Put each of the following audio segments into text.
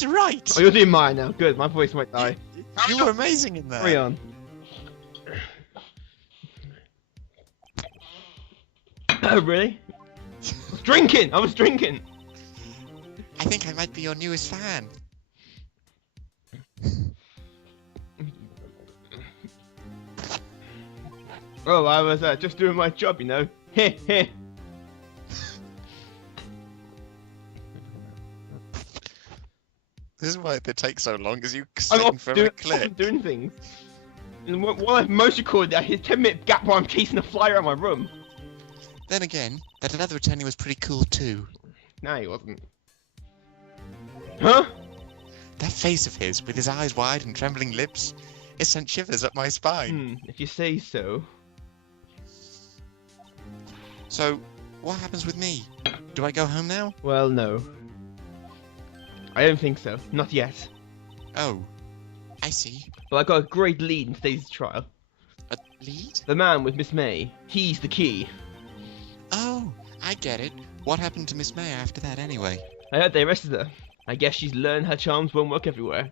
Mr. Wright! Oh, you're doing mine now. Good, my voice might die. You were amazing in there. Carry on. Oh, really? I was drinking! I was drinking! I think I might be your newest fan. Oh, I was just doing my job, you know. Heh heh. This is why they take so long, because you I'm sitting for a clip. off doing things. And while I've most recorded that, his 10-minute gap while I'm chasing a fly around my room. Then again, that other attorney was pretty cool too. No, he wasn't. Huh? That face of his, with his eyes wide and trembling lips, it sent shivers up my spine. If you say so. So, what happens with me? Do I go home now? Well, no. I don't think so. Not yet. Oh, I see. But I got a great lead in today's trial. A lead? The man with Miss May. He's the key. Oh, I get it. What happened to Miss May after that anyway? I heard they arrested her. I guess she's learned her charms won't work everywhere.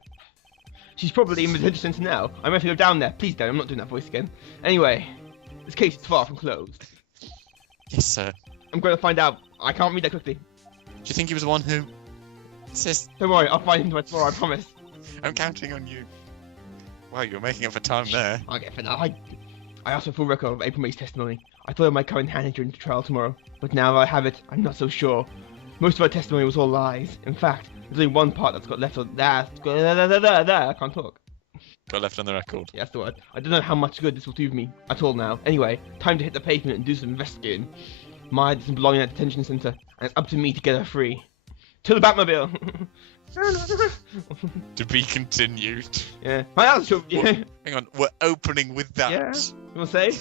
She's probably in the detention centre now. I'm going to go down there. Please don't. I'm not doing that voice again. Anyway, this case is far from closed. Yes, sir. I'm going to find out. I can't read that quickly. Do you think he was the one who... Sis, Don't worry. I'll find him by tomorrow. I promise. I'm counting on you. Wow, you're making up for time there. I'll get for now. I asked for a full record of April May's testimony. I thought I might come in handy during the trial tomorrow, but now that I have it, I'm not so sure. Most of her testimony was all lies. In fact, there's only one part that's got left on there. I can't talk. Got left on the record. Yeah, that's the word. I don't know how much good this will do me at all now. Anyway, time to hit the pavement and do some investigating. Maya doesn't belong in that detention centre, and it's up to me to get her free. To the Batmobile! To be continued. Yeah. My house should... Yeah. Hang on, we're opening with that. Yeah. You want to say?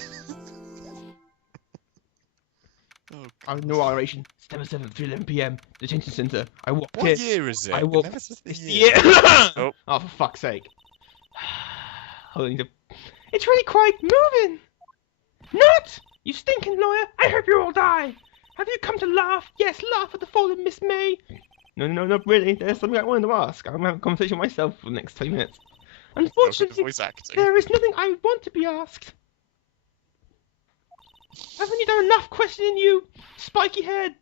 Oh, I have no oration. September 7th, 3:11 PM. Detention centre. I walked what here. year is it? I It walked... never says the It's the year. year! Oh. For fuck's sake. Holding the... It's really quite moving! Not! You stinking lawyer! I hope you all die! Have you come to laugh? Yes, laugh at the fallen Miss May! No, not really. There's something I wanted to ask. I'm going to have a conversation with myself for the next 20 minutes. Unfortunately, voice acting. there is nothing I want to be asked. Haven't you done enough questioning, you spiky head?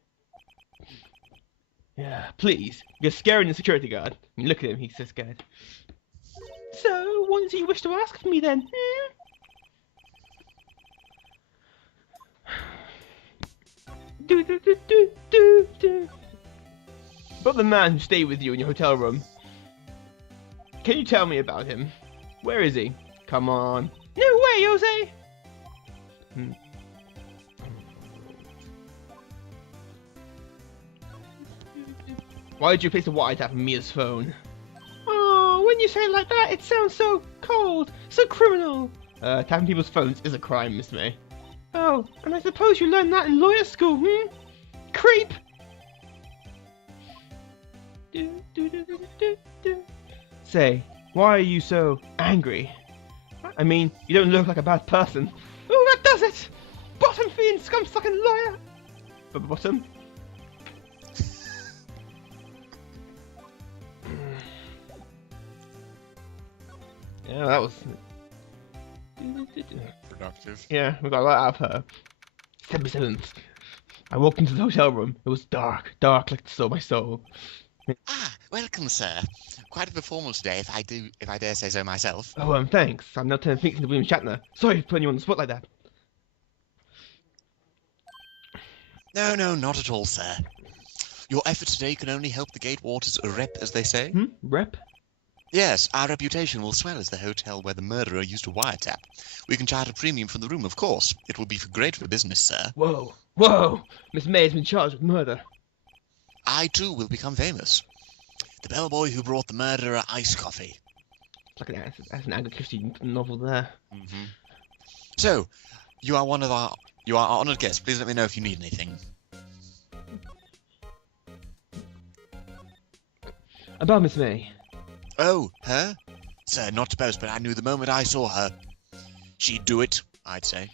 Yeah, please. You're scaring the security guard. You look at him, he's so scared. So, what does he wish to ask of me then? Do. But the man who stayed with you in your hotel room. Can you tell me about him? Where is he? Come on. No way, Jose! Why did you place a wiretap on Mia's phone? Oh, when you say it like that, it sounds so cold, so criminal. Tapping people's phones is a crime, Miss May. Oh, and I suppose you learned that in lawyer school, Creep! Say, why are you so angry? I mean, you don't look like a bad person. Oh, that does it! Bottom fiend, scum-sucking lawyer! Bottom? Yeah, that was... Productive. Yeah, we got a lot out of her. September 7th. I walked into the hotel room. It was dark like the soul of my soul. Ah, welcome, sir. Quite a bit formal today, if I dare say so myself. Oh, thanks. I'm now turning thinking to William Shatner. Sorry for putting you on the spot like that. No, not at all, sir. Your effort today can only help the Gatewaters rep, as they say. Rep? Yes, our reputation will swell as the hotel where the murderer used a wiretap. We can charge a premium for the room, of course. It will be great for business, sir. Whoa! Miss May has been charged with murder. I, too, will become famous. The bellboy who brought the murderer iced coffee. It's like that's an Agatha Christie novel there. So, you are our honoured guest. Please let me know if you need anything. About Miss May. Oh, her? Sir, not to boast, but I knew the moment I saw her. She'd do it, I'd say.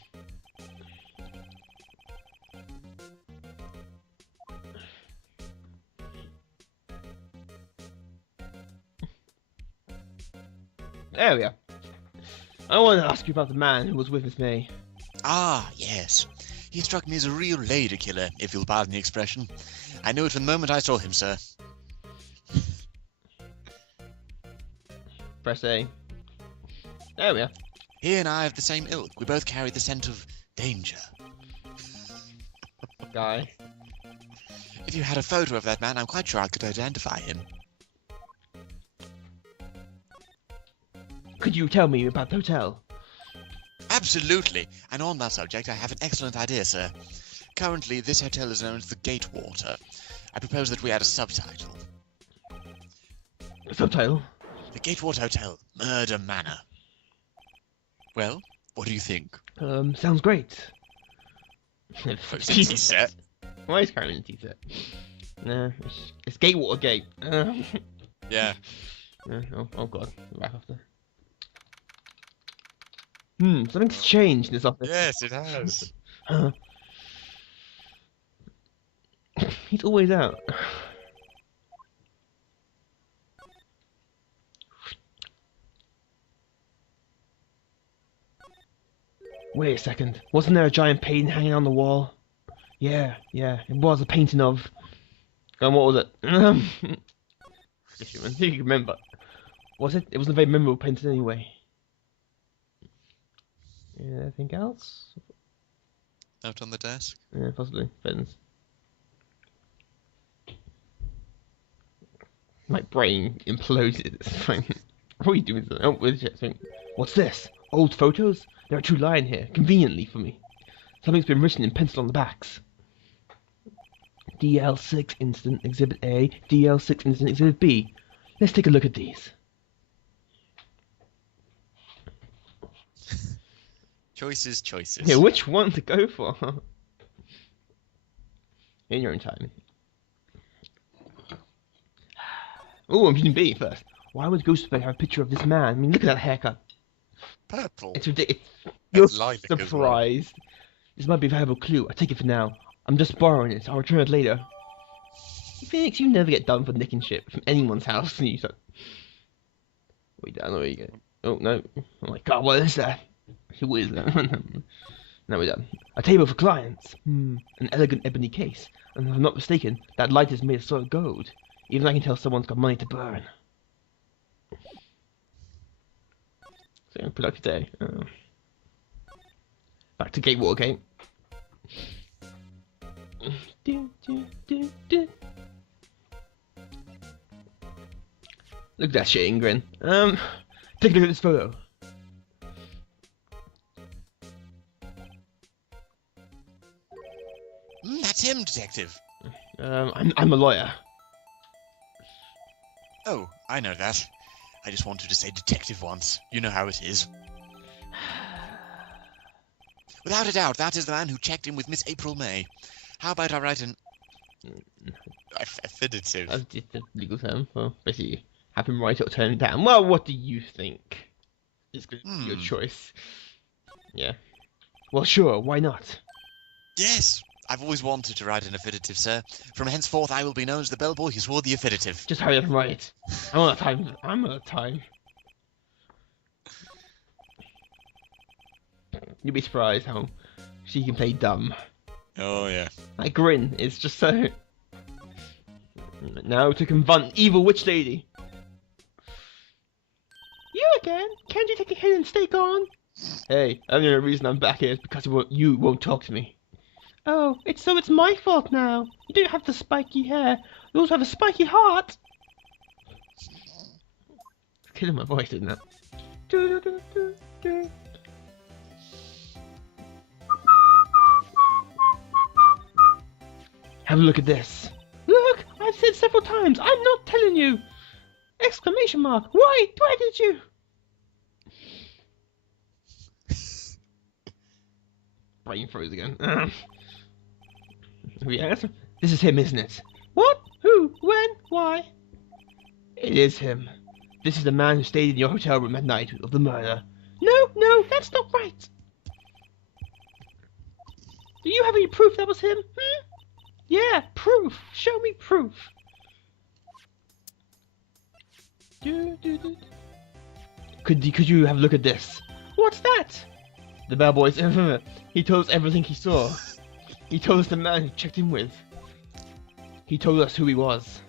There we are. I want to ask you about the man who was with Miss May. Ah, yes. He struck me as a real lady killer, if you'll pardon the expression. I knew it from the moment I saw him, sir. Press A. There we are. He and I have the same ilk. We both carry the scent of danger. Guy. If you had a photo of that man, I'm quite sure I could identify him. Could you tell me about the hotel? Absolutely. And on that subject, I have an excellent idea, sir. Currently, this hotel is known as the Gatewater. I propose that we add a subtitle. A subtitle? The Gatewater Hotel, Murder Manor. Well, what do you think? Sounds great. Easy, sir. Why is Karen in a t-shirt? No, it's Gatewater Gate. Yeah. Oh god, right after. Something's changed in this office. Yes, it has. He's always out. Wait a second. Wasn't there a giant painting hanging on the wall? Yeah, it was a painting of... And what was it? If you remember. Was it? It wasn't a very memorable painting anyway. Anything else? Out on the desk? Yeah, possibly. Depends. My brain imploded. It's fine. What are you doing? Oh, what's this? Old photos? There are two lying here, conveniently for me. Something's been written in pencil on the backs. DL6 Incident Exhibit A, DL6 Incident Exhibit B. Let's take a look at these. Choices. Yeah, which one to go for? In your own time. Oh, I'm using B first. Why would Ghostface have a picture of this man? I mean, look at that haircut. Purple. It's ridiculous. You're surprised. Well. This might be a valuable clue. I take it for now. I'm just borrowing it. I'll return it later. Phoenix, you never get done for nicking shit from anyone's house. And you start... Wait, I know where you go. Oh, no. Oh my god, what is that? Who is that? Now we're done. A table for clients. An elegant ebony case. And if I'm not mistaken, that light is made of solid gold. Even I can tell someone's got money to burn. So, productive day. Back to Gatewater Gate. Look at that shit, Ingrid. Take a look at this photo. That's him, detective. I'm a lawyer. Oh, I know that. I just wanted to say detective once. You know how it is. Without a doubt, that is the man who checked in with Miss April May. How about I write an... affidavit? That's just a legal term for basically have him write it or turn it down. Well, what do you think? It's your choice. Yeah. Well, sure, why not? Yes, I've always wanted to write an affidavit, sir. From henceforth, I will be known as the bellboy who swore the affidavit. Just hurry up and write it. I'm out of time. You'll be surprised how she can play dumb. Oh, yeah. That grin is just so... Now to confront evil witch lady. You again? Can't you take a hit and stay gone? Hey, the only reason I'm back here is because you won't talk to me. Oh, it's my fault now. You don't have the spiky hair. You also have a spiky heart. It's killing my voice, isn't it? Have a look at this. Look, I've said several times, I'm not telling you. Exclamation mark. Why did you? Brain froze again. Yes, this is him, isn't it? What? Who? When? Why? It is him. This is the man who stayed in your hotel room at night of the murder. No, that's not right. Do you have any proof that was him? Yeah, proof. Show me proof. Could Could you have a look at this? What's that? The bellboy. He told us everything he saw. He told us the man he checked in with. He told us who he was.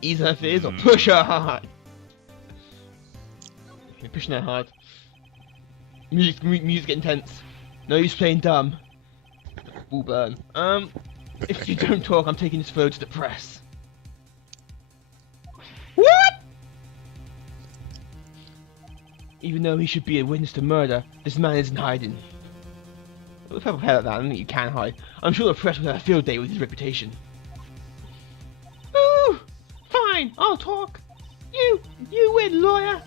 Ease her fears or push her hard. You're pushing her hard. Music getting tense. No use playing dumb. Will burn. If you don't talk, I'm taking this photo to the press. What? Even though he should be a witness to murder, this man isn't hiding. If I prepare like that, I don't think you can hide. I'm sure the press will have a field day with his reputation. Ooh! Fine, I'll talk. You win, lawyer.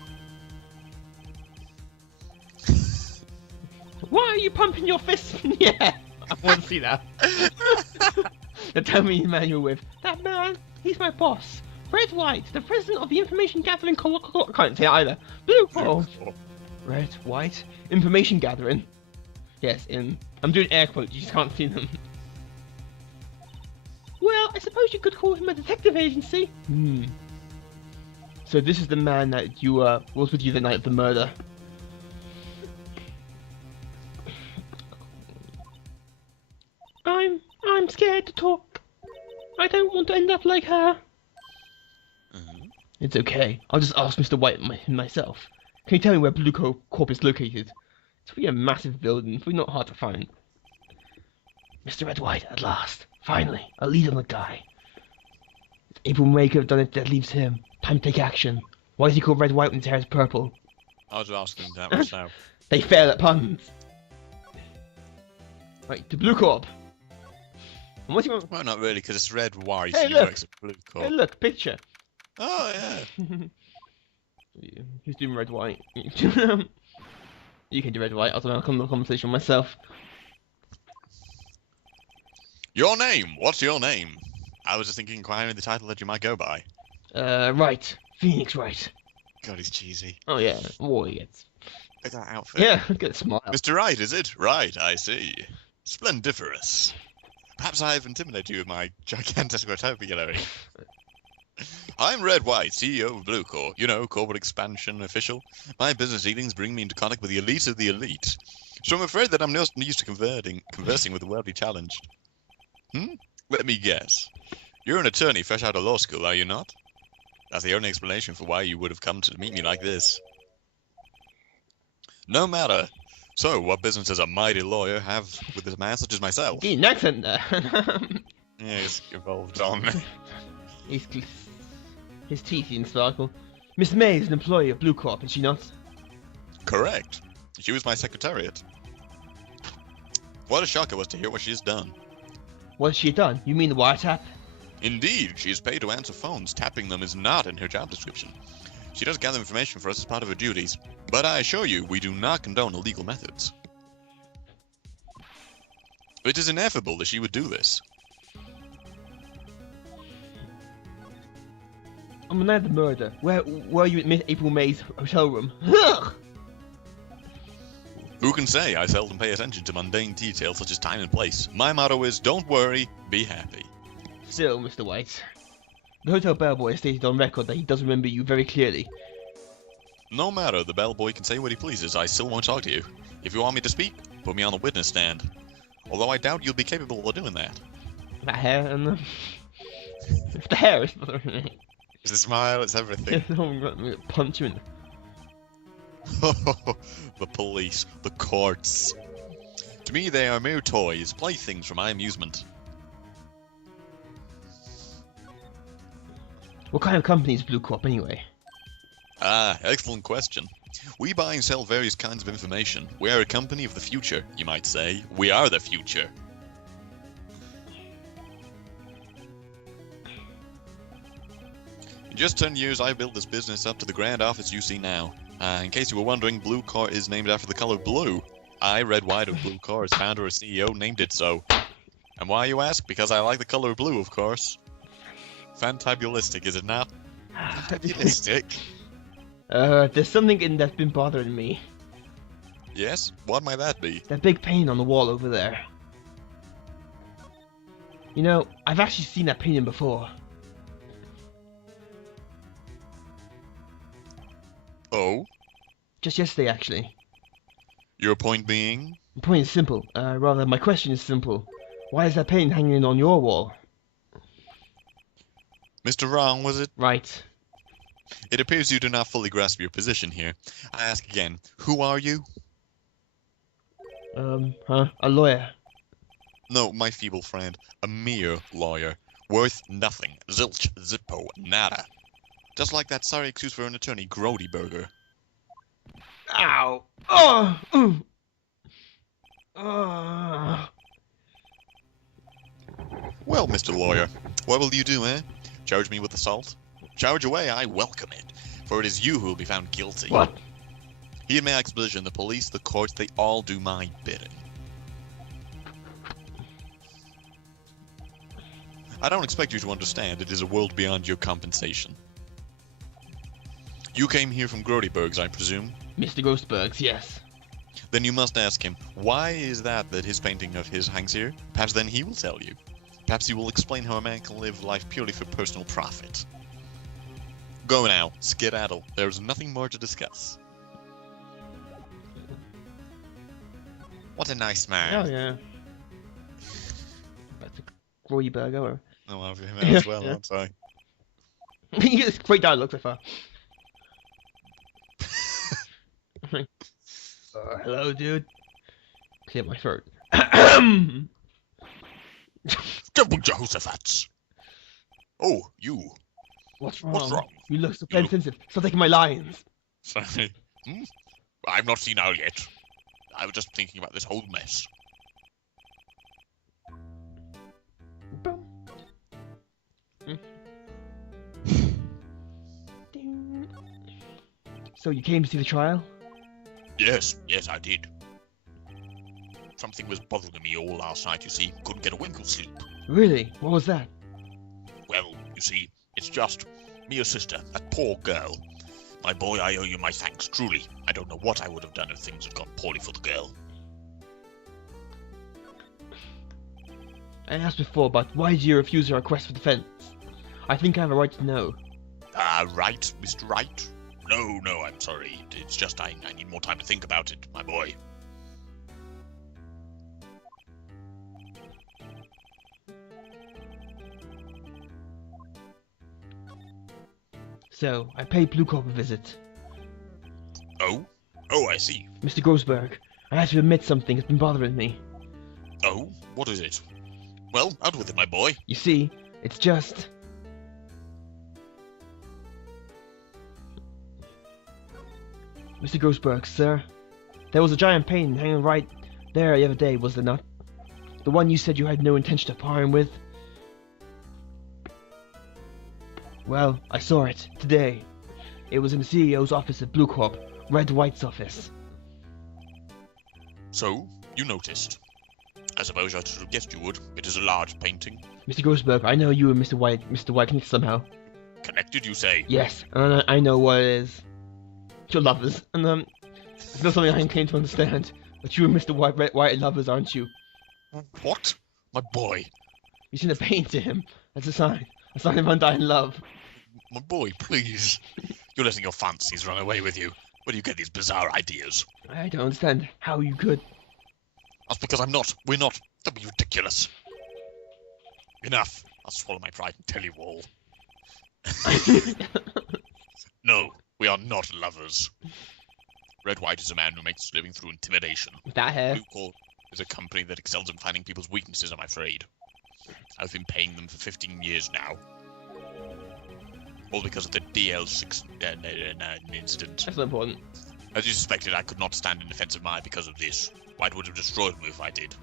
Why are you pumping your fists? Yeah, I want to see that. Now tell me the man you're with. That man, he's my boss. Red White, the president of the information gathering I can't say it either. Blue Corp. Red White, information gathering. Yes, I'm doing air quotes, you just can't see them. Well, I suppose you could call him a detective agency. So this is the man that you was with you the night of the murder. I'm scared to talk. I don't want to end up like her. It's okay. I'll just ask Mr. White myself. Can you tell me where Blue Corp is located? It's really a massive building. It's really not hard to find. Mr. Red White, at last. Finally, a lead on the guy. If April May could have done it, that leaves him. Time to take action. Why is he called Red White when his hair is purple? I was asking that myself. They fail at puns. Right, to Blue Corp. And what do you want? Well, not really, because it's Red White. Hey, and he look. works at Blue Corp. Hey, look, picture. Oh, yeah. Who's doing Red White? You can do Red White. I'll have a conversation with myself. Your name? What's your name? I was just thinking, inquiring the title that you might go by. Wright. Phoenix Wright. God, he's cheesy. Oh, yeah. What he gets. Look at that outfit. Yeah, look at the smile. Mr. Wright, is it? Right, I see. Splendiferous. Perhaps I've intimidated you with my gigantic vocabulary. I'm Red White, CEO of Blue Corp. You know, corporate expansion official. My business dealings bring me into contact with the elite of the elite. So I'm afraid that I'm not used to conversing with the worldly challenged. Let me guess. You're an attorney fresh out of law school, are you not? That's the only explanation for why you would have come to meet me like this. No matter. So, what business does a mighty lawyer have with a man such as myself? An accent there. Yeah, he's evolved on. His teeth even sparkle. Miss May is an employee of Blue Corp, is she not? Correct. She was my secretariat. What a shock it was to hear what she has done. What has she done? You mean the wiretap? Indeed, she is paid to answer phones. Tapping them is not in her job description. She does gather information for us as part of her duties, but I assure you, we do not condone illegal methods. It is ineffable that she would do this. On the night of the murder, where were you at April May's hotel room? Who can say? I seldom pay attention to mundane details such as time and place. My motto is, don't worry, be happy. Still, Mr. White. The hotel bellboy stated on record that he does remember you very clearly. No matter, the bellboy can say what he pleases, I still won't talk to you. If you want me to speak, put me on the witness stand. Although I doubt you'll be capable of doing that. That hair and the... If the hair is bothering me. It's the smile, it's everything. I'm gonna punch you in The police, the courts. To me, they are mere toys, playthings for my amusement. What kind of company is Blue Corp anyway? Ah, excellent question. We buy and sell various kinds of information. We are a company of the future, you might say. We are the future. In just 10 years, I built this business up to the grand office you see now. In case you were wondering, Blue Corp is named after the color blue. I, Red White of Blue Corp, as founder and CEO, named it so. And why, you ask? Because I like the color blue, of course. Fantabulistic, is it not? Fantabulistic. There's something in that's been bothering me. Yes? What might that be? That big painting on the wall over there. You know, I've actually seen that painting before. Oh? Just yesterday, actually. Your point being? The point is simple. Rather, my question is simple. Why is that painting hanging on your wall? Mr. Wrong, was it? Right. It appears you do not fully grasp your position here. I ask again, who are you? A lawyer. No, my feeble friend, a mere lawyer. Worth nothing. Zilch, zippo, nada. Just like that sorry excuse for an attorney, Grody Burger. Ow! Oh! Ooh. Oh. Well, Mr. Lawyer, what will you do, eh? Charge me with assault? Charge away, I welcome it, for it is you who will be found guilty. What? Hear my exposition, the police, the courts, they all do my bidding. I don't expect you to understand, it is a world beyond your compensation. You came here from Grodyberg's, I presume? Mr. Grossberg's, yes. Then you must ask him, why is that his painting of his hangs here? Perhaps then he will tell you. Perhaps he will explain how a man can live life purely for personal profit. Go now, skedaddle. There is nothing more to discuss. What a nice man. Oh, yeah. That's a Roy Burger. Or... Oh, I'll have him as well, Yeah. aren't I? It's great dialogue so far. Hello, dude. Clear my throat. Double Jehoshaphat! Oh, you. What's wrong? What's wrong? You look so You look- offensive. Stop taking my lines. Sorry. I've not seen out yet. I was just thinking about this whole mess. Boom. So you came to see the trial? Yes, I did. Something was bothering me all last night, you see. Couldn't get a wink of sleep. Really? What was that? Well, you see, it's just me, your sister, that poor girl. My boy, I owe you my thanks, truly. I don't know what I would have done if things had gone poorly for the girl. I asked before, but why did you refuse her request for defense? I think I have a right to know. Right, Mr. Wright? No, I'm sorry. It's just I need more time to think about it, my boy. So, I paid Blue Corp a visit. Oh, I see. Mr. Grossberg, I have to admit something has been bothering me. Oh, what is it? Well, out with it, my boy. You see, it's just... Mr. Grossberg, sir, there was a giant painting hanging right there the other day, was there not? The one you said you had no intention of parting with? Well, I saw it, today. It was in the CEO's office at Blue Corp, Red White's office. So, you noticed. I suppose I should have guessed you would. It is a large painting. Mr. Grossberg, I know you and Mr. White connected somehow. Connected, you say? Yes, and I know what it is. You're lovers, and it's not something I came to understand. But you and Mr. White are lovers, aren't you? What? My boy. You sent a painting to him. That's a sign of undying love. My boy, please. You're letting your fancies run away with you. Where do you get these bizarre ideas? I don't understand how you could. That's because I'm not. We're not. Don't be ridiculous. Enough. I'll swallow my pride and tell you all. No, we are not lovers. Red White is a man who makes his living through intimidation. With that hair. Blue Corp is a company that excels in finding people's weaknesses, I'm afraid. I've been paying them for 15 years now. All because of the DL6 incident. That's not important. As you suspected, I could not stand in defense of mine because of this. White would have destroyed me if I did.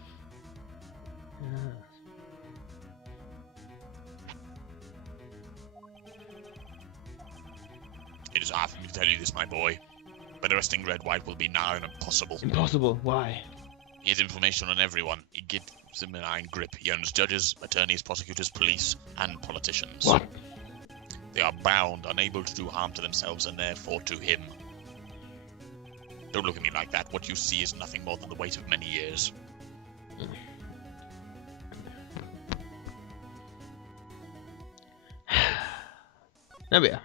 It is hard for me to tell you this, my boy, but arresting Red White will be nigh and impossible. Impossible. Why? He has information on everyone. He gives them an iron grip. He owns judges, attorneys, prosecutors, police, and politicians. What? They are bound, unable to do harm to themselves and therefore to him. Don't look at me like that. What you see is nothing more than the weight of many years. There we are.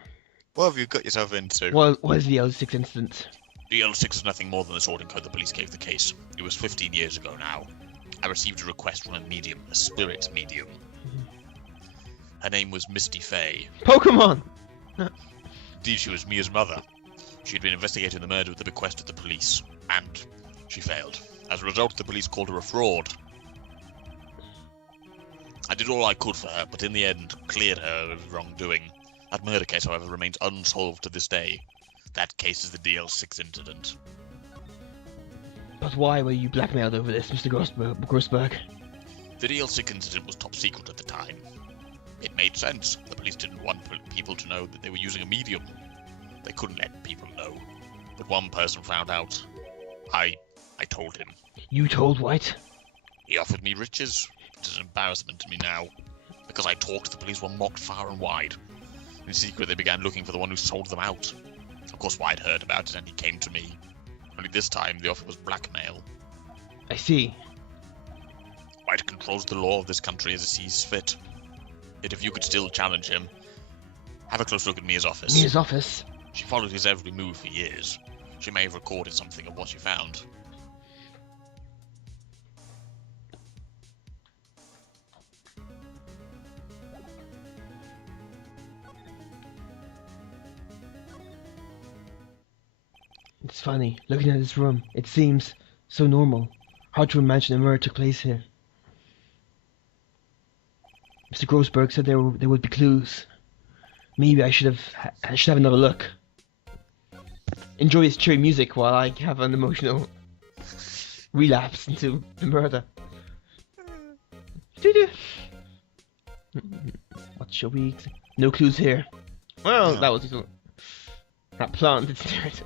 What have you got yourself into? What is the L6 incident? The L6 is nothing more than the sorting code the police gave the case. It was 15 years ago now. I received a request from a medium, a spirit medium. Her name was Misty Faye. Pokemon! Indeed, she was Mia's mother. She had been investigating the murder at the bequest of the police, and she failed. As a result, the police called her a fraud. I did all I could for her, but in the end, cleared her of wrongdoing. That murder case, however, remains unsolved to this day. That case is the DL6 incident. But why were you blackmailed over this, Mr. Grossberg? The DL6 incident was top secret at the time. It made sense. The police didn't want people to know that they were using a medium. They couldn't let people know. But one person found out. I told him. You told Wright? He offered me riches. It is an embarrassment to me now. Because I talked, the police were mocked far and wide. In secret, they began looking for the one who sold them out. Of course, Wright heard about it and he came to me. Only this time, the offer was blackmail. I see. Wright controls the law of this country as he sees fit. Yet if you could still challenge him, have a close look at Mia's office. Mia's office? She followed his every move for years. She may have recorded something of what she found. It's funny, looking at this room, it seems so normal. Hard to imagine a murder took place here. Mr. Grossberg said there would be clues. Maybe I should have another look. Enjoy his cheery music while I have an emotional relapse into the murder. What shall we? No clues here. Well, Yeah. that was that plant did do it.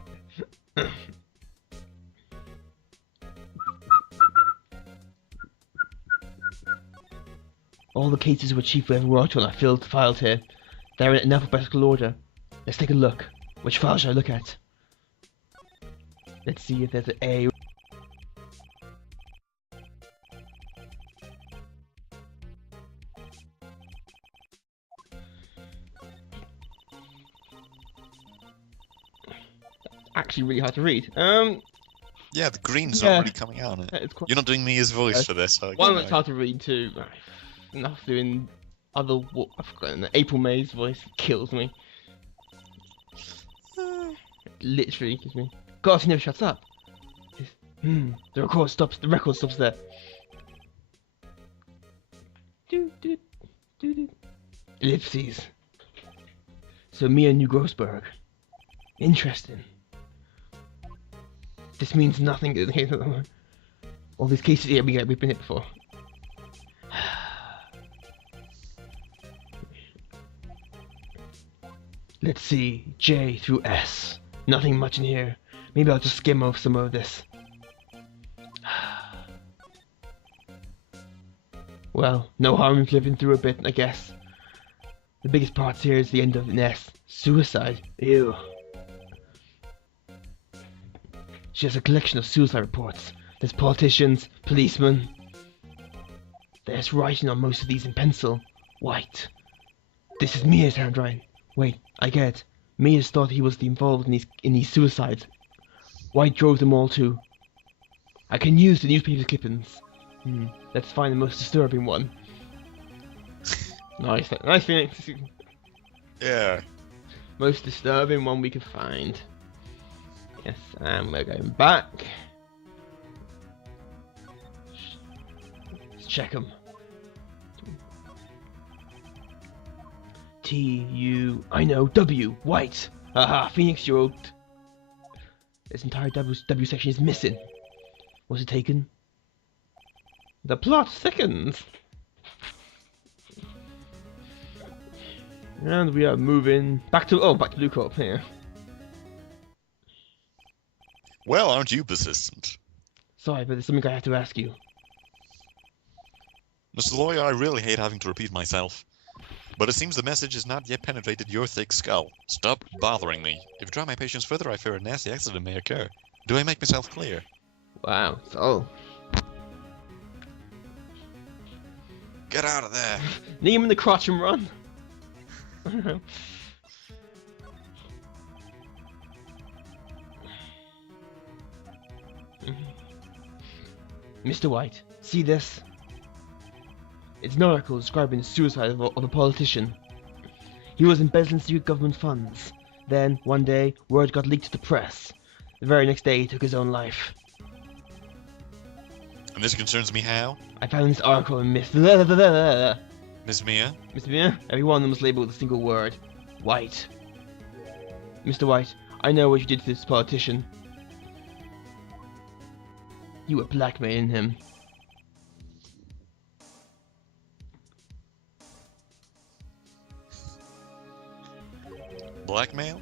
All the cases where Chief ever worked on are filed here. They're in alphabetical order. Let's take a look. Which file should I look at? Let's see if there's an A. Actually really hard to read. Yeah, the green's Yeah. not really coming out. It's quite You're not doing Mia's voice for this. So one that's hard to read too. Enough doing other. I've forgotten. April May's voice kills me. Literally kills me. God, he never shuts up. The record stops. The record stops there. Ellipses. So Mia knew Grossberg. Interesting. This means nothing in the case of the all these cases here we've been hit before. Let's see, J through S. Nothing much in here. Maybe I'll just skim off some of this. Well, no harm in flipping through a bit, I guess. The biggest parts here is the end of an S. Suicide. Ew. She has a collection of suicide reports. There's politicians, policemen. There's writing on most of these in pencil. White. This is Mia's handwriting. Wait, I get it. Mia's thought he was involved in these suicides. White drove them all too. I can use the newspaper clippings. Let's find the most disturbing one. Nice Phoenix. Yeah. Most disturbing one we could find. Yes, and we're going back. Let's check them. T-U... I know, W, White. Aha, Phoenix, you're old. This entire W section is missing. Was it taken? The plot thickens. And we are moving back to Blue Corp here. Well, aren't you persistent? Sorry, but there's something I have to ask you. Mr. Lawyer, I really hate having to repeat myself. But it seems the message has not yet penetrated your thick skull. Stop bothering me. If you try my patience further, I fear a nasty accident may occur. Do I make myself clear? Wow, so... Get out of there! knee him in the crotch and run! Mr. White, see this? It's an article describing the suicide of a politician. He was embezzling secret government funds. Then, one day, word got leaked to the press. The very next day, he took his own life. And this concerns me how? I found this article in Miss Miss Mia? Mr. Mia, every one of them was labeled with a single word. White. Mr. White, I know what you did to this politician. You were blackmailing him. Blackmail?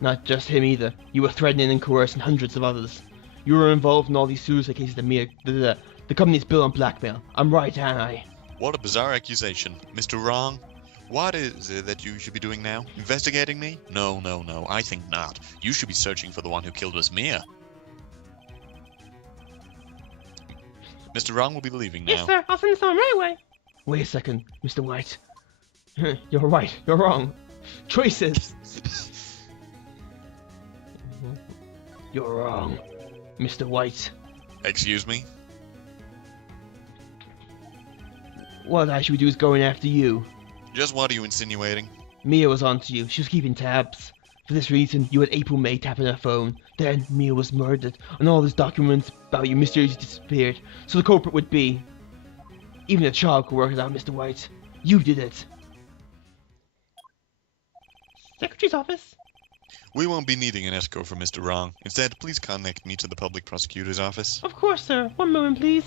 Not just him either. You were threatening and coercing hundreds of others. You were involved in all these suicide cases that the company's built on blackmail. I'm right, aren't I? What a bizarre accusation. Mr. Wrong? What is it that you should be doing now? Investigating me? No, no, no. I think not. You should be searching for the one who killed Miss Mia. Mr. Wrong will be leaving now. Yes, sir. I'll send someone right away. Wait a second, Mr. White. You're right. You're wrong. Choices. You're wrong, Mr. White. Excuse me? What I should do is going after you. Just what are you insinuating? Mia was onto you. She was keeping tabs. For this reason, you had April May tapping her phone. Then Mia was murdered, and all these documents about you mysteriously disappeared. So the culprit would be... Even a child could work it out, Mr. White. You did it. Secretary's office? We won't be needing an escort from Mr. Wrong. Instead, please connect me to the public prosecutor's office. Of course, sir. One moment, please.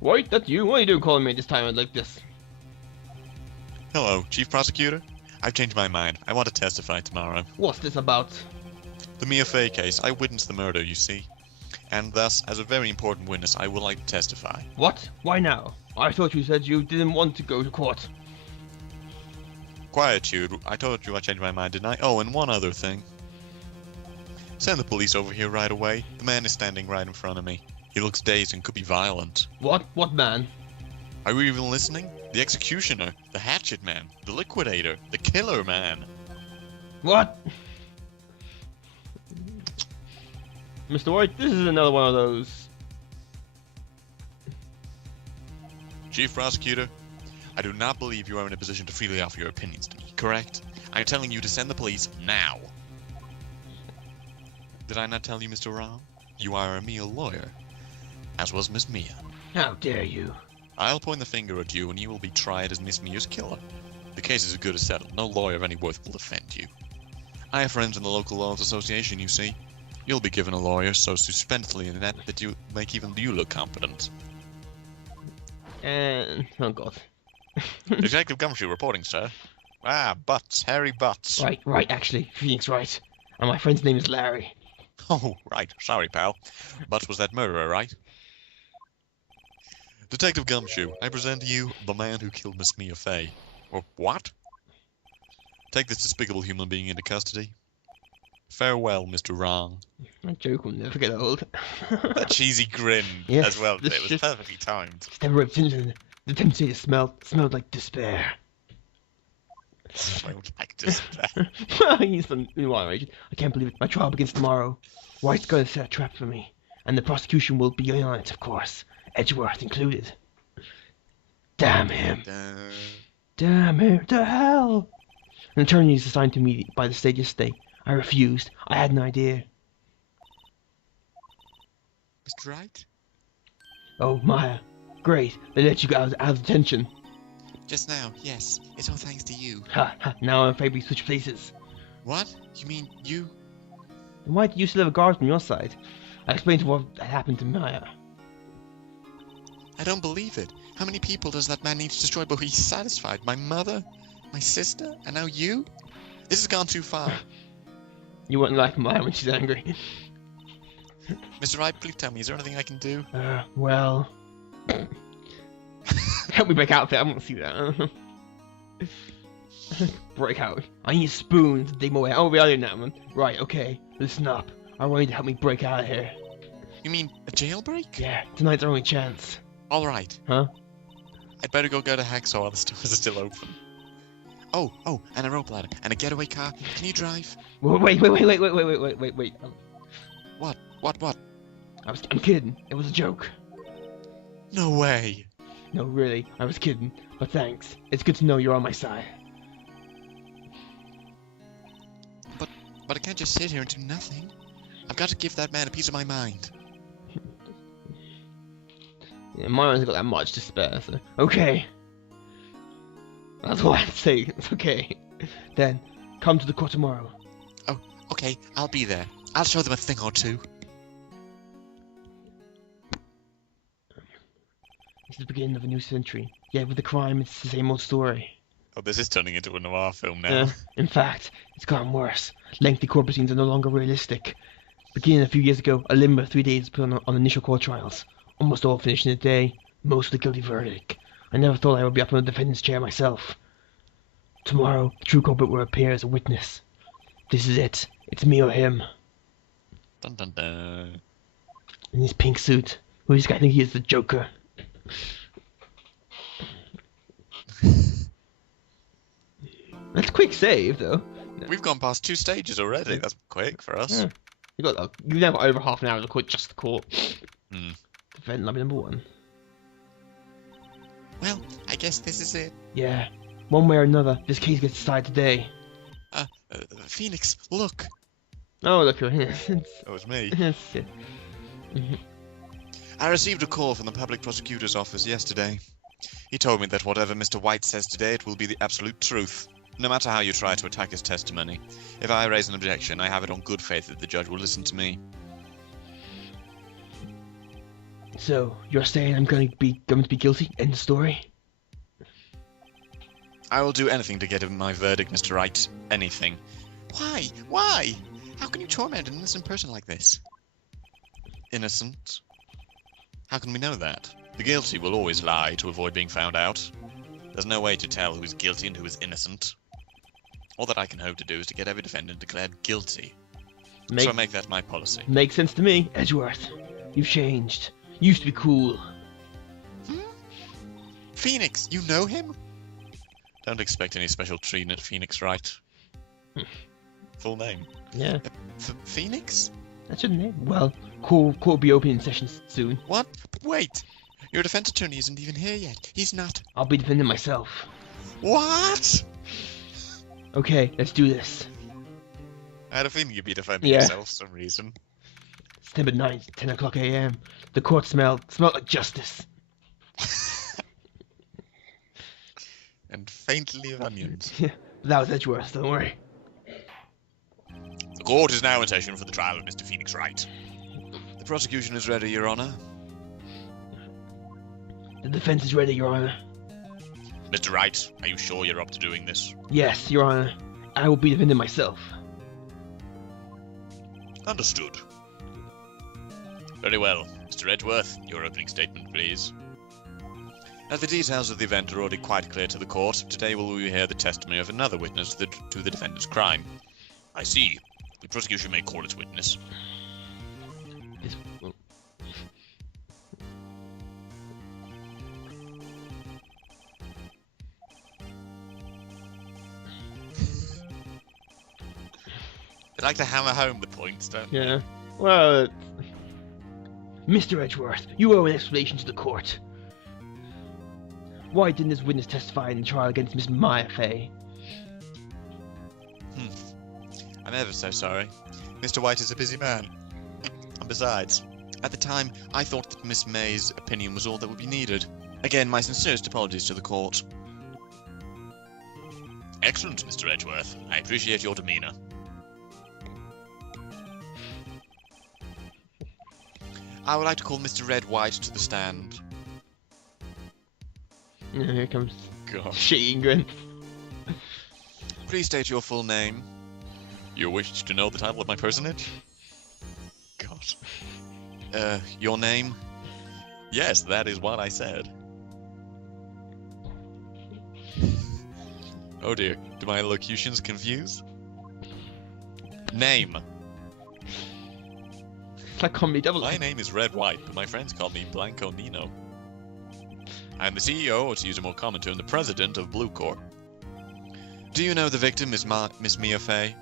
White, that's you? What are you doing calling me at this time like this? Hello, Chief Prosecutor. I've changed my mind. I want to testify tomorrow. What's this about? The Mia Fey case. I witnessed the murder, you see. And thus, as a very important witness, I would like to testify. What? Why now? I thought you said you didn't want to go to court. Quietude. I told you I changed my mind, didn't I? Oh, and one other thing. Send the police over here right away. The man is standing right in front of me. He looks dazed and could be violent. What? What man? Are you even listening? The executioner, the hatchet man, the liquidator, the killer man. What? Mr. White, this is another one of those. Chief Prosecutor, I do not believe you are in a position to freely offer your opinions to me, correct? I'm telling you to send the police now. Did I not tell you, Mr. Wrong? You are a Mia lawyer, as was Miss Mia. How dare you? I'll point the finger at you and you will be tried as Miss Mia's killer. The case is as good as settled. No lawyer of any worth will defend you. I have friends in the local laws association, you see. You'll be given a lawyer so suspensely inept that you make even you look competent. And... oh god. Detective Gumshoe reporting, sir. Ah, Butts, Harry Butts. Right, actually. Phoenix Wright. And my friend's name is Larry. Oh, right. Sorry, pal. Butts was that murderer, right? Detective Gumshoe, I present to you the man who killed Miss Mia Fey. Or what? Take this despicable human being into custody. Farewell, Mr. Wrong. That joke will never get old. That cheesy grin Yes, as well. this It was shit- perfectly timed. The temptation smelled like despair. Smelled like despair. Meanwhile, I can't believe it. My trial begins tomorrow. White's going to set a trap for me. And the prosecution will be on it, of course. Edgeworth included. Damn him. Damn him to hell. An attorney is assigned to me by the state yesterday. I refused. I had an idea. Mr. Wright? Oh, Maya. Great. They let you go out of detention. Just now, yes. It's all thanks to you. Ha ha. Now I'm afraid we switch places. What? You mean you? Then why do you still have a guard on your side? I explained what had happened to Maya. I don't believe it. How many people does that man need to destroy before he's satisfied? My mother? My sister? And now you? This has gone too far. You wouldn't like Maya when she's angry. Mr. Wright, please tell me, is there anything I can do? Well... Help me break out of it, I want to see that. Break out. I need a spoon to dig my way out. Oh, we are doing that one. Right, okay. Listen up. I want you to help me break out of here. You mean a jailbreak? Yeah, tonight's our only chance. Alright. Huh? I'd better go get a hacksaw while the stores are still open. Oh, and a rope ladder, and a getaway car. Can you drive? Wait. What? I'm kidding. It was a joke. No way. No, really, I was kidding. But thanks. It's good to know you're on my side. But I can't just sit here and do nothing. I've got to give that man a piece of my mind. Yeah, my mind's got that much to spare, so... Okay. That's all I have to say. It's okay. Then, come to the court tomorrow. Oh, okay, I'll be there. I'll show them a thing or two. It's the beginning of a new century. Yet with the crime, it's the same old story. Oh, this is turning into a noir film now. In fact, it's gotten worse. Lengthy court scenes are no longer realistic. Beginning a few years ago, a limit of 3 days was put on initial court trials. Almost all finished in a day, most with a guilty verdict. I never thought I would be up in the defendant's chair myself. Tomorrow, the true culprit will appear as a witness. This is it. It's me or him. Dun dun dun. In his pink suit. Who does this guy think he is, the Joker? That's a quick save, though. We've gone past 2 stages already. That's quick for us. Yeah. You've now got over half an hour to quit just the court. Hmm. Defendant lobby number 1. Well, I guess this is it. Yeah. One way or another, this case gets decided today. Phoenix, look. Oh, look, you're innocent. That was me. Mhm. I received a call from the public prosecutor's office yesterday. He told me that whatever Mr. White says today, it will be the absolute truth. No matter how you try to attack his testimony. If I raise an objection, I have it on good faith that the judge will listen to me. So, you're saying I'm going to be guilty? End of story? I will do anything to get him my verdict, Mr. Wright. Anything. Why? Why? How can you torment an innocent person like this? Innocent? How can we know that? The guilty will always lie to avoid being found out. There's no way to tell who is guilty and who is innocent. All that I can hope to do is to get every defendant declared guilty. So I make that my policy. Makes sense to me, Edgeworth. You've changed. You used to be cool. Phoenix, you know him? Don't expect any special treatment, Phoenix, Wright. Full name? Yeah. Phoenix? That's your name. Well, court will be opening sessions soon. What? Wait! Your defense attorney isn't even here yet. He's not. I'll be defending myself. What? Okay, let's do this. I had a feeling you'd be defending yourself for some reason. September 9th, 10 o'clock a.m. The court smelled like justice. And faintly of onions. Yeah, that was Edgeworth, don't worry. The court is now in session for the trial of Mr. Phoenix Wright. The prosecution is ready, Your Honor. The defense is ready, Your Honor. Mr. Wright, are you sure you're up to doing this? Yes, Your Honor. I will be defending myself. Understood. Very well. Mr. Edgeworth, your opening statement, please. As the details of the event are already quite clear to the court, today will we hear the testimony of another witness to the defendant's crime. I see. The prosecution may call its witness. They like to hammer home the points, don't they? Yeah. Well, Mr. Edgeworth, you owe an explanation to the court. Why didn't this witness testify in the trial against Miss Maya Fey? I'm ever so sorry. Mr. White is a busy man. And besides, at the time, I thought that Miss May's opinion was all that would be needed. Again, my sincerest apologies to the court. Excellent, Mr. Edgeworth. I appreciate your demeanour. I would like to call Mr. Red White to the stand. Here comes God. Shane Grin. Please state your full name. You wish to know the title of my personage? God. Your name? Yes, that is what I said. Oh dear, do my locutions confuse? Name. It's like comedy double. My name is Red White, but my friends call me Blanco Nino. I am the CEO, or to use a more common term, the president of Blue Corp. Do you know the victim, Miss Mia Fey?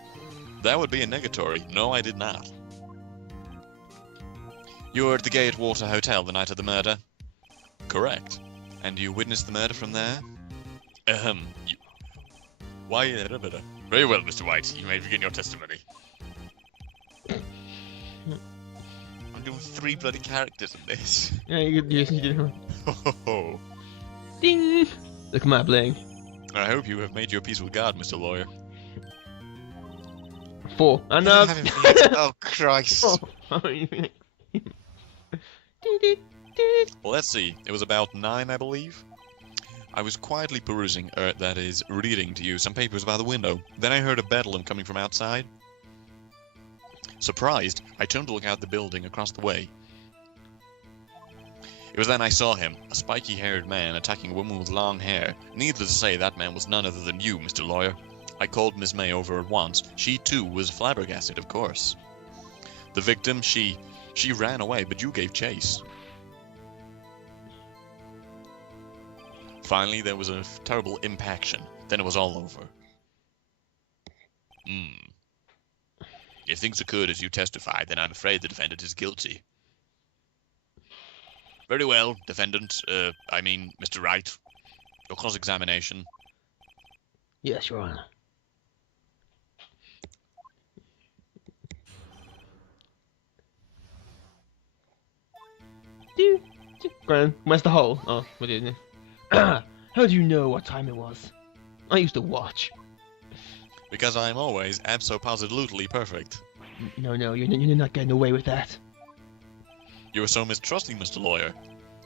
That would be a negatory. No, I did not. You were at the Gatewater Hotel the night of the murder? Correct. And you witnessed the murder from there? Why? Very well, Mr. White. You may begin your testimony. I'm doing 3 bloody characters in this. Yeah, you did. Oh. Ding! Look at my bling. I hope you have made your peace with God, Mr. Lawyer. 4. And Oh, Christ. Well, let's see. It was about 9, I believe. I was quietly perusing, that is, reading to you some papers by the window. Then I heard a bedlam coming from outside. Surprised, I turned to look out the building across the way. It was then I saw him, a spiky-haired man attacking a woman with long hair. Needless to say, that man was none other than you, Mr. Lawyer. I called Miss May over at once. She, too, was flabbergasted, of course. The victim, she ran away, but you gave chase. Finally, there was a terrible impaction. Then it was all over. If things occurred as you testified, then I'm afraid the defendant is guilty. Very well, defendant. Mr. Wright. Your cross-examination. Yes, Your Honor. Grand, where's the hole? Oh, what did it? How do you know what time it was? I used to watch. Because I'm always abso-positively perfect. No, you're not getting away with that. You were so mistrusting, Mr. Lawyer.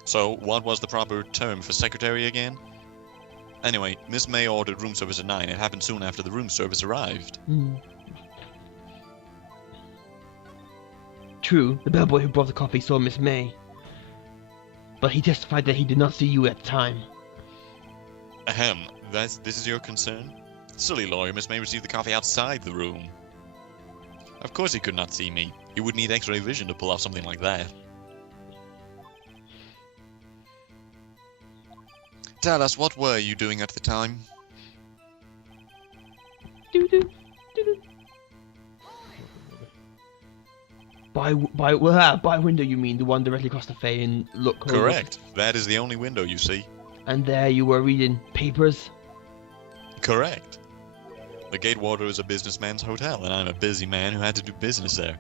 So, what was the proper term for secretary again? Anyway, Miss May ordered room service at 9. It happened soon after the room service arrived. True, the bellboy who brought the coffee saw Miss May. But he testified that he did not see you at the time. This is your concern? Silly lawyer, Miss May received the coffee outside the room. Of course he could not see me. He would need X-ray vision to pull off something like that. Tell us, what were you doing at the time? By window you mean the one directly across the Fay and look. Correct. That is the only window you see. And there you were reading papers? Correct. The Gatewater is a businessman's hotel, and I'm a busy man who had to do business there.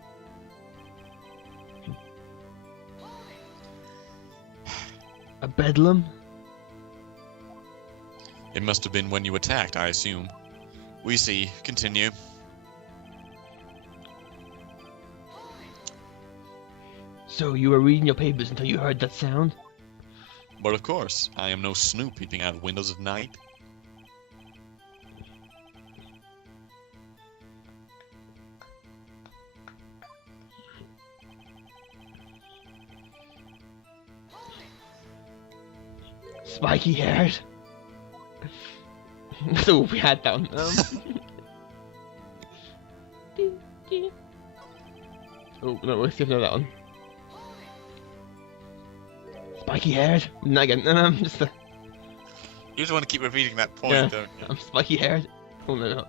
A bedlam? It must have been when you attacked, I assume. We see. Continue. So you were reading your papers until you heard that sound? But of course, I am no snoop peeping out of windows at night. Spiky haired. So we had that one. Oh no, we'll skip that one. Spiky haired. Not again. Just You just want to keep repeating that point, yeah, don't you? I'm spiky haired. Oh no.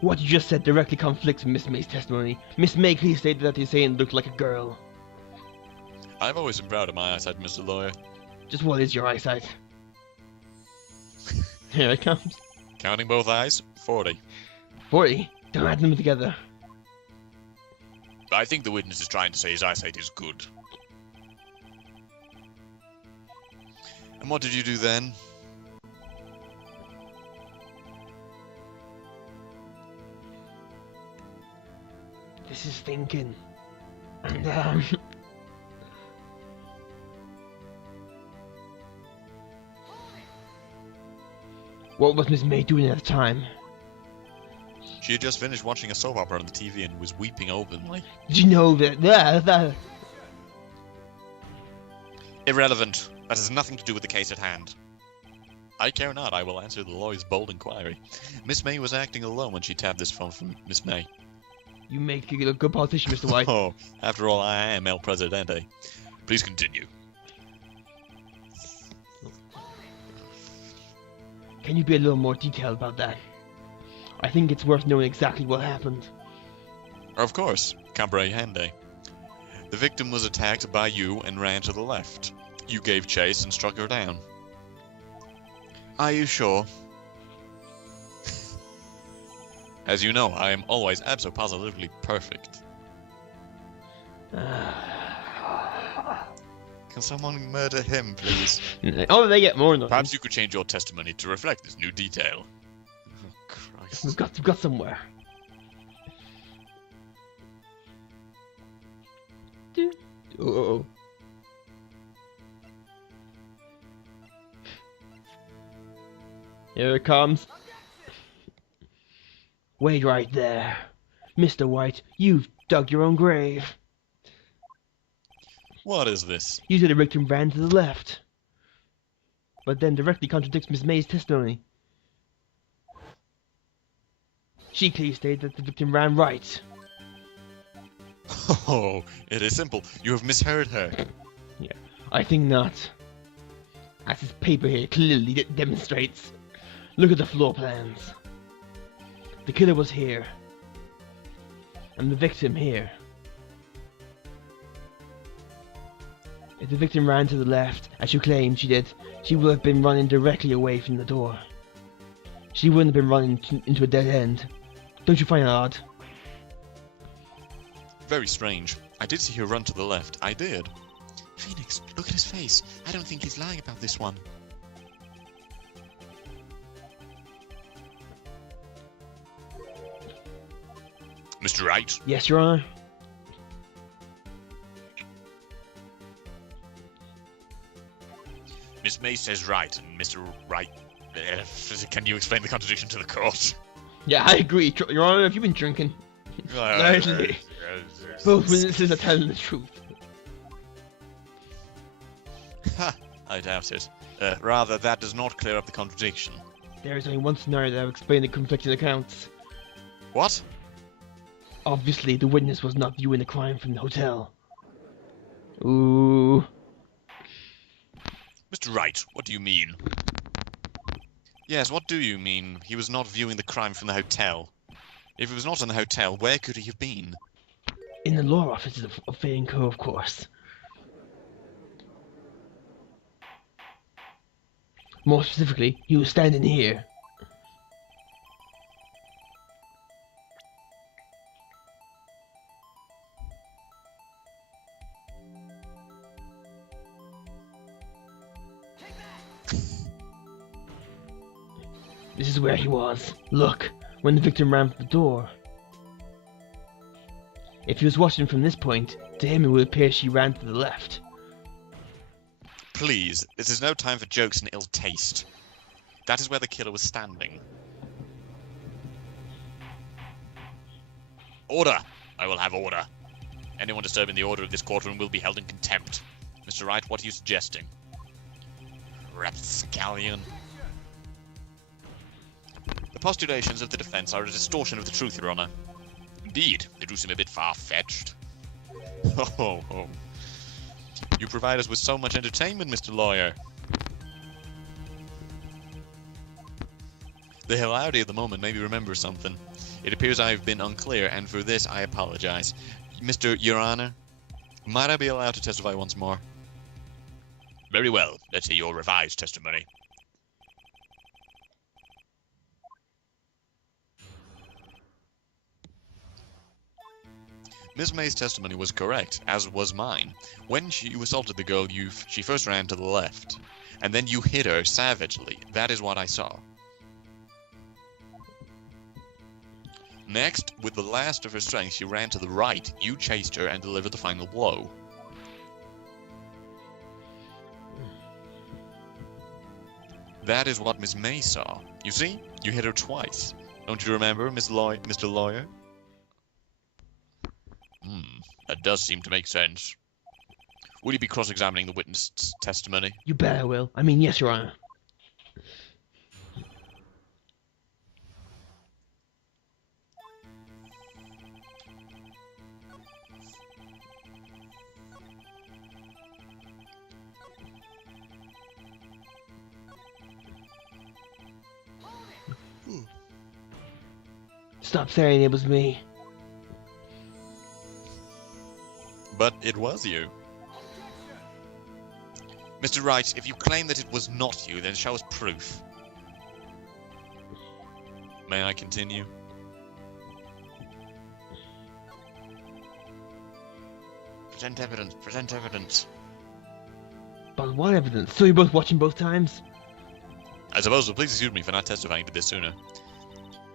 What you just said directly conflicts with Miss May's testimony. Miss May clearly stated that you're saying looked like a girl. I've always been proud of my eyesight, Mr. Lawyer. Just what is your eyesight? Here it comes. Counting both eyes, 40. 40? Don't add them together. I think the witness is trying to say his eyesight is good. And what did you do then? This is thinking. And, what was Miss May doing at the time? She had just finished watching a soap opera on the TV and was weeping openly. Did you know that? Irrelevant. That has nothing to do with the case at hand. I care not. I will answer the lawyer's bold inquiry. Miss May was acting alone when she tapped this phone from Miss May. You make a good politician, Mr. White. Oh, after all, I am El Presidente. Please continue. Can you be a little more detailed about that? I think it's worth knowing exactly what happened. Of course, comprehende. The victim was attacked by you and ran to the left. You gave chase and struck her down. Are you sure? As you know, I am always abso-positively perfect. Can someone murder him, please? Oh, they get more than Perhaps you could change your testimony to reflect this new detail. Oh, Christ. We've got somewhere. Oh. Here it comes. Wait right there. Mr. White, you've dug your own grave. What is this? You said the victim ran to the left, but then directly contradicts Miss May's testimony. She clearly stated that the victim ran right. Oh, it is simple. You have misheard her. Yeah, I think not. As this paper here clearly demonstrates. Look at the floor plans. The killer was here, and the victim here. If the victim ran to the left, as you claim she did, she would have been running directly away from the door. She wouldn't have been running into a dead end. Don't you find it odd? Very strange. I did see her run to the left. I did. Phoenix, look at his face. I don't think he's lying about this one. Mr. Wright? Yes, Your Honor. Miss May says right, and Mr. Wright... can you explain the contradiction to the court? Yeah, I agree, Your Honor. Have you been drinking? Largely. Both witnesses are telling the truth. Ha! I doubt it. Rather, that does not clear up the contradiction. There is only one scenario that will explain the conflicting accounts. What? Obviously, the witness was not viewing the crime from the hotel. Ooh. Mr. Wright, what do you mean? Yes, what do you mean? He was not viewing the crime from the hotel. If he was not in the hotel, where could he have been? In the law offices of Fane Co, of course. More specifically, he was standing here. This is where he was. Look, when the victim ran for the door. If he was watching from this point, to him it would appear she ran to the left. Please, this is no time for jokes and ill taste. That is where the killer was standing. Order! I will have order. Anyone disturbing the order of this courtroom will be held in contempt. Mr. Wright, what are you suggesting? Rapscallion. The postulations of the defense are a distortion of the truth, Your Honor. Indeed, they do seem a bit far-fetched. Oh. You provide us with so much entertainment, Mr. Lawyer. The hilarity of the moment made me remember something. It appears I have been unclear, and for this I apologize. Your Honor, might I be allowed to testify once more? Very well. Let's hear your revised testimony. Miss May's testimony was correct, as was mine. When you assaulted the girl, she first ran to the left, and then you hit her savagely. That is what I saw. Next, with the last of her strength, she ran to the right. You chased her and delivered the final blow. That is what Miss May saw. You see? You hit her twice. Don't you remember, Mr. Lawyer? That does seem to make sense. Will you be cross-examining the witness' testimony? You bet I will. I mean, yes, Your Honor. Stop saying it was me. But it was you. Mr. Wright, if you claim that it was not you, then show us proof. May I continue? Present evidence, present evidence. But what evidence? So you're both watching both times? I suppose, so please excuse me for not testifying to this sooner.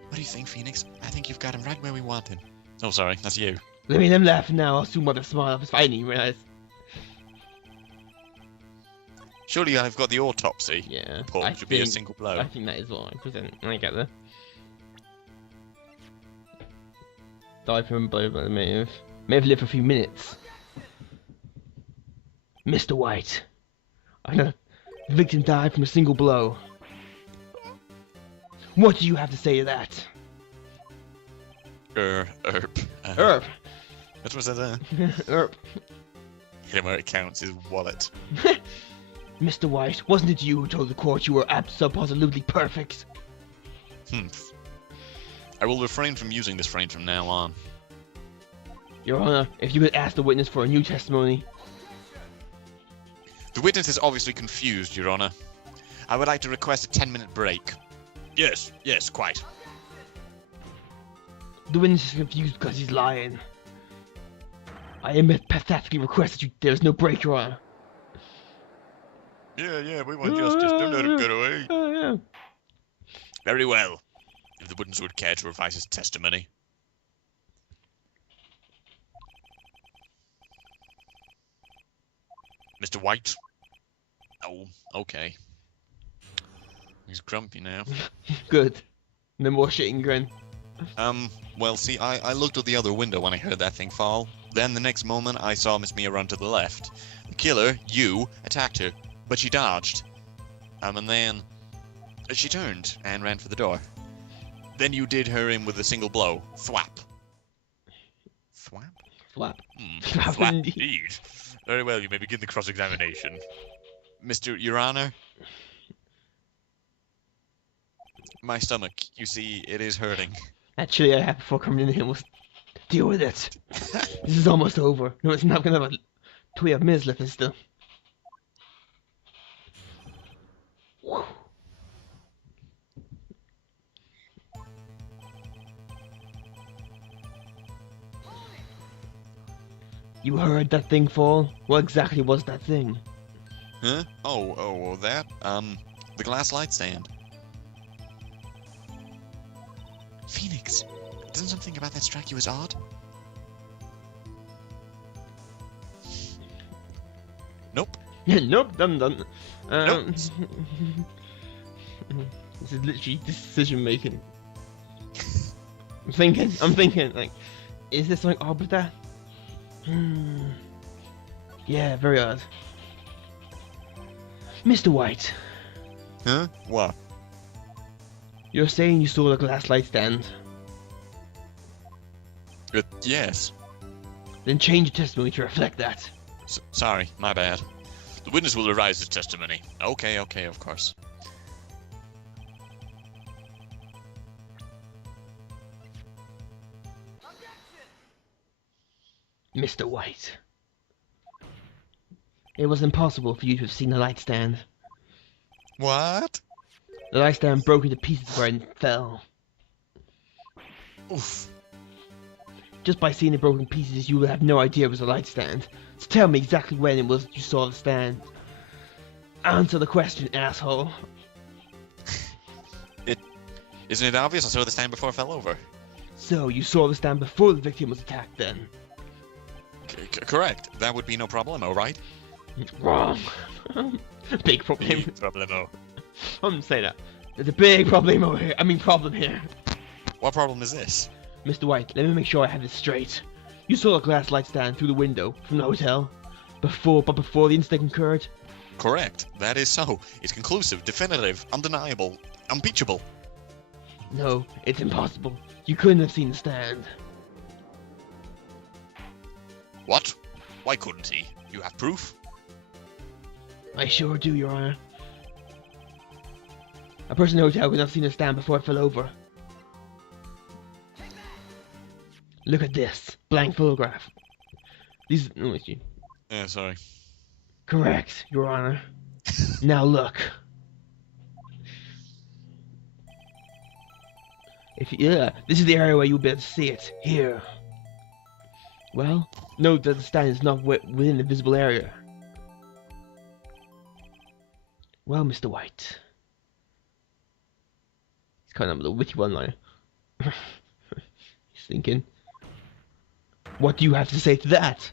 What do you think, Phoenix? I think you've got him right where we want him. Oh, sorry, that's you. Let me them laughing now. I'll soon mother smile if I didn't realize. Surely I've got the autopsy. Yeah. Report should be a single blow. I think that is what I present. I get there. Died from a blow by the may have lived for a few minutes. Mr. White. I know. The victim died from a single blow. What do you have to say to that? Erp. Erp. That's what I said there. Erp. Hit him where it counts, his wallet. Mr. White, wasn't it you who told the court you were absolutely perfect? I will refrain from using this phrase from now on. Your Honor, if you could ask the witness for a new testimony. The witness is obviously confused, Your Honor. I would like to request a 10-minute break. Yes, quite. The witness is confused because he's lying. I pathetically request that there is no break, Your Honor. Yeah, we want justice. Don't let him get away. Yeah. Very well. If the witness would care to revise his testimony. Mr. White? Oh, okay. He's grumpy now. Good. No more shit and grin. Well, see, I looked at the other window when I heard that thing fall. Then the next moment, I saw Miss Mia run to the left. The killer, you, attacked her, but she dodged. And then she turned and ran for the door. Then you did her in with a single blow. Thwap. Thwap? Flap. Thwap indeed. Very well, you may begin the cross-examination. Your Honor? My stomach, you see, it is hurting. Actually, I have before coming in here was deal with it. This is almost over. No, it's not gonna have a tweet of minutes left still. Whew. You heard that thing fall? What exactly was that thing? Huh? Oh, that? The glass light stand. Phoenix, doesn't something about that strike you as odd? Nope. Nope, done. Nope. This is literally decision making. I'm thinking, like, is there something odd with that? Yeah, very odd. Mr. White. Huh? What? You're saying you saw the glass light stand. Yes. Then change your testimony to reflect that. Sorry, my bad. The witness will revise his testimony. Okay, of course. Mr. White. It was impossible for you to have seen the light stand. What? The light stand broke into pieces where it fell. Oof. Just by seeing the broken pieces, you would have no idea it was a light stand. So tell me exactly when it was you saw the stand. Answer the question, asshole. Isn't it obvious? I saw the stand before it fell over. So, you saw the stand before the victim was attacked then? Correct. That would be no problemo, right? Wrong. Big problem. Big problemo. I'm gonna say that. There's a big problem here. Problem here. What problem is this? Mr. White, let me make sure I have this straight. You saw a glass light stand through the window from the hotel before the incident occurred? Correct. That is so. It's conclusive, definitive, undeniable, unimpeachable. No, it's impossible. You couldn't have seen the stand. What? Why couldn't he? You have proof? I sure do, Your Honor. A person in the hotel could have seen the stand before it fell over. Look at this blank photograph. These. Oh, it's you. Yeah, sorry. Correct, Your Honor. Now look. This is the area where you'll be able to see it. Here. Well, note that the stand is not within the visible area. Well, Mr. White. It's kind of a little witty one-liner. He's thinking. What do you have to say to that?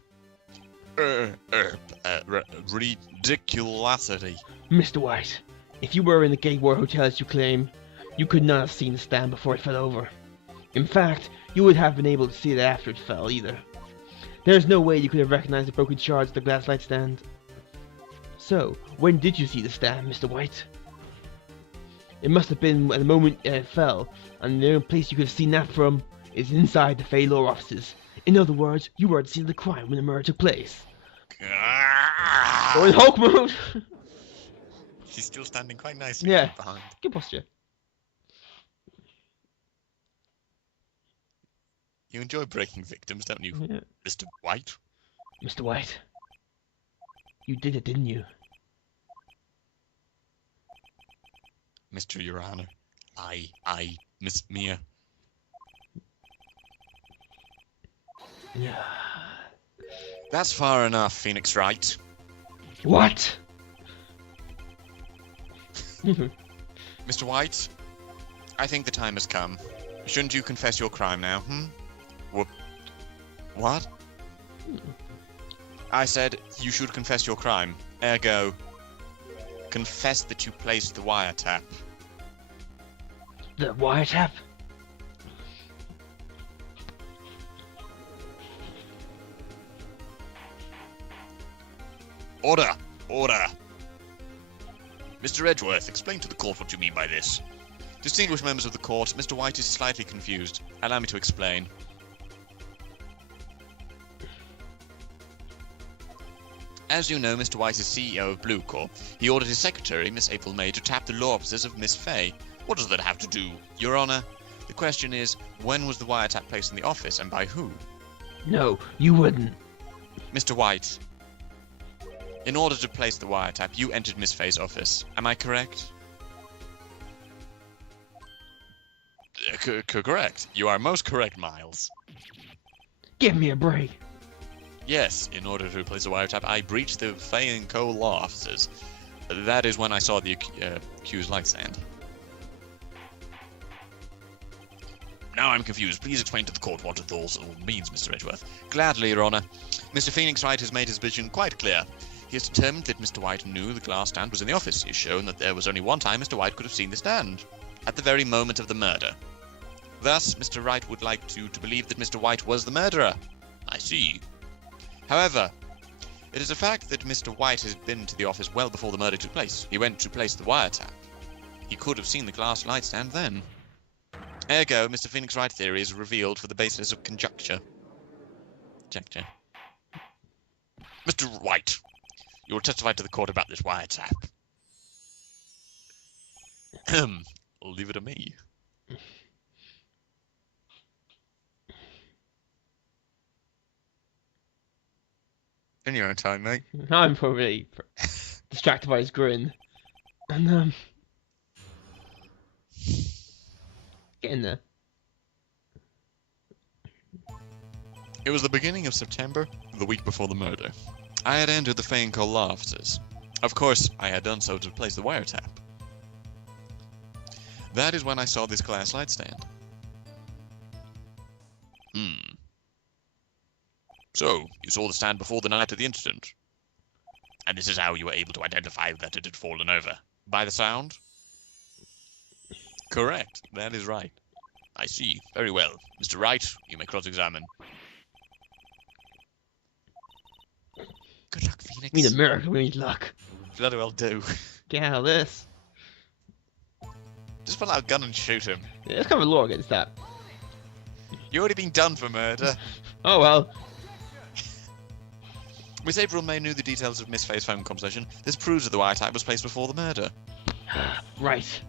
Ridiculosity. Mr. White, if you were in the Gateway Hotel as you claim, you could not have seen the stand before it fell over. In fact, you would have been able to see it after it fell either. There is no way you could have recognized the broken shards of the glass light stand. So, when did you see the stand, Mr. White? It must have been at the moment it fell, and the only place you could have seen that from is inside the Fey Law offices. In other words, you were at the scene of the crime when the murder took place. Or in Hulk mode! She's still standing quite nicely Yeah, behind. good posture. You enjoy breaking victims, don't you, Yeah. Mr. White? Mr. White, you did it, didn't you? Mr. Your Honor. Miss Mia. Yeah. That's far enough, Phoenix Wright. What? Mr. White, I think the time has come. Shouldn't you confess your crime now, What? I said you should confess your crime. Ergo, confess that you placed the wiretap. The wiretap? Order! Order! Mr. Edgeworth, explain to the court what you mean by this. Distinguished members of the court, Mr. White is slightly confused. Allow me to explain. As you know, Mr. White is CEO of Blue Corp. He ordered his secretary, Miss April May, to tap the law offices of Miss Fay. What does that have to do? Your Honor, the question is, when was the wiretap placed in the office and by who? No, you wouldn't. Mr. White, in order to place the wiretap, you entered Miss Fay's office. Am I correct? Correct. You are most correct, Miles. Give me a break. Yes, in order to place the wiretap, I breached the Fay & Co. law offices. That is when I saw the accused light stand. Now I'm confused. Please explain to the court what it all means, Mr. Edgeworth. Gladly, Your Honor. Mr. Phoenix Wright has made his vision quite clear. He has determined that Mr. White knew the glass stand was in the office. He has shown that there was only one time Mr. White could have seen the stand. At the very moment of the murder. Thus, Mr. Wright would like to believe that Mr. White was the murderer. I see. However, it is a fact that Mr. White has been to the office well before the murder took place. He went to place the wiretap. He could have seen the glass light stand then. Ergo, Mr. Phoenix Wright theory is revealed for the basis of conjecture. Mr. White, you will testify to the court about this wiretap. Leave it to me. In your own time, mate. I'm probably distracted by his grin. And, get in there. It was the beginning of September, the week before the murder. I had entered the Fay & Co. law offices. Of course, I had done so to place the wiretap. That is when I saw this glass light stand. So, you saw the stand before the night of the incident. And this is how you were able to identify that it had fallen over. By the sound? Correct. That is right. I see. Very well. Mr. Wright, you may cross-examine. Good luck, Phoenix. We need America, we need luck. Bloody well do. Get out of this. Just pull out a gun and shoot him. Yeah, let's cover law against that. You've already been done for murder. Oh well. Miss April May knew the details of Miss Fay's phone conversation. This proves that the wiretap was placed before the murder. Right.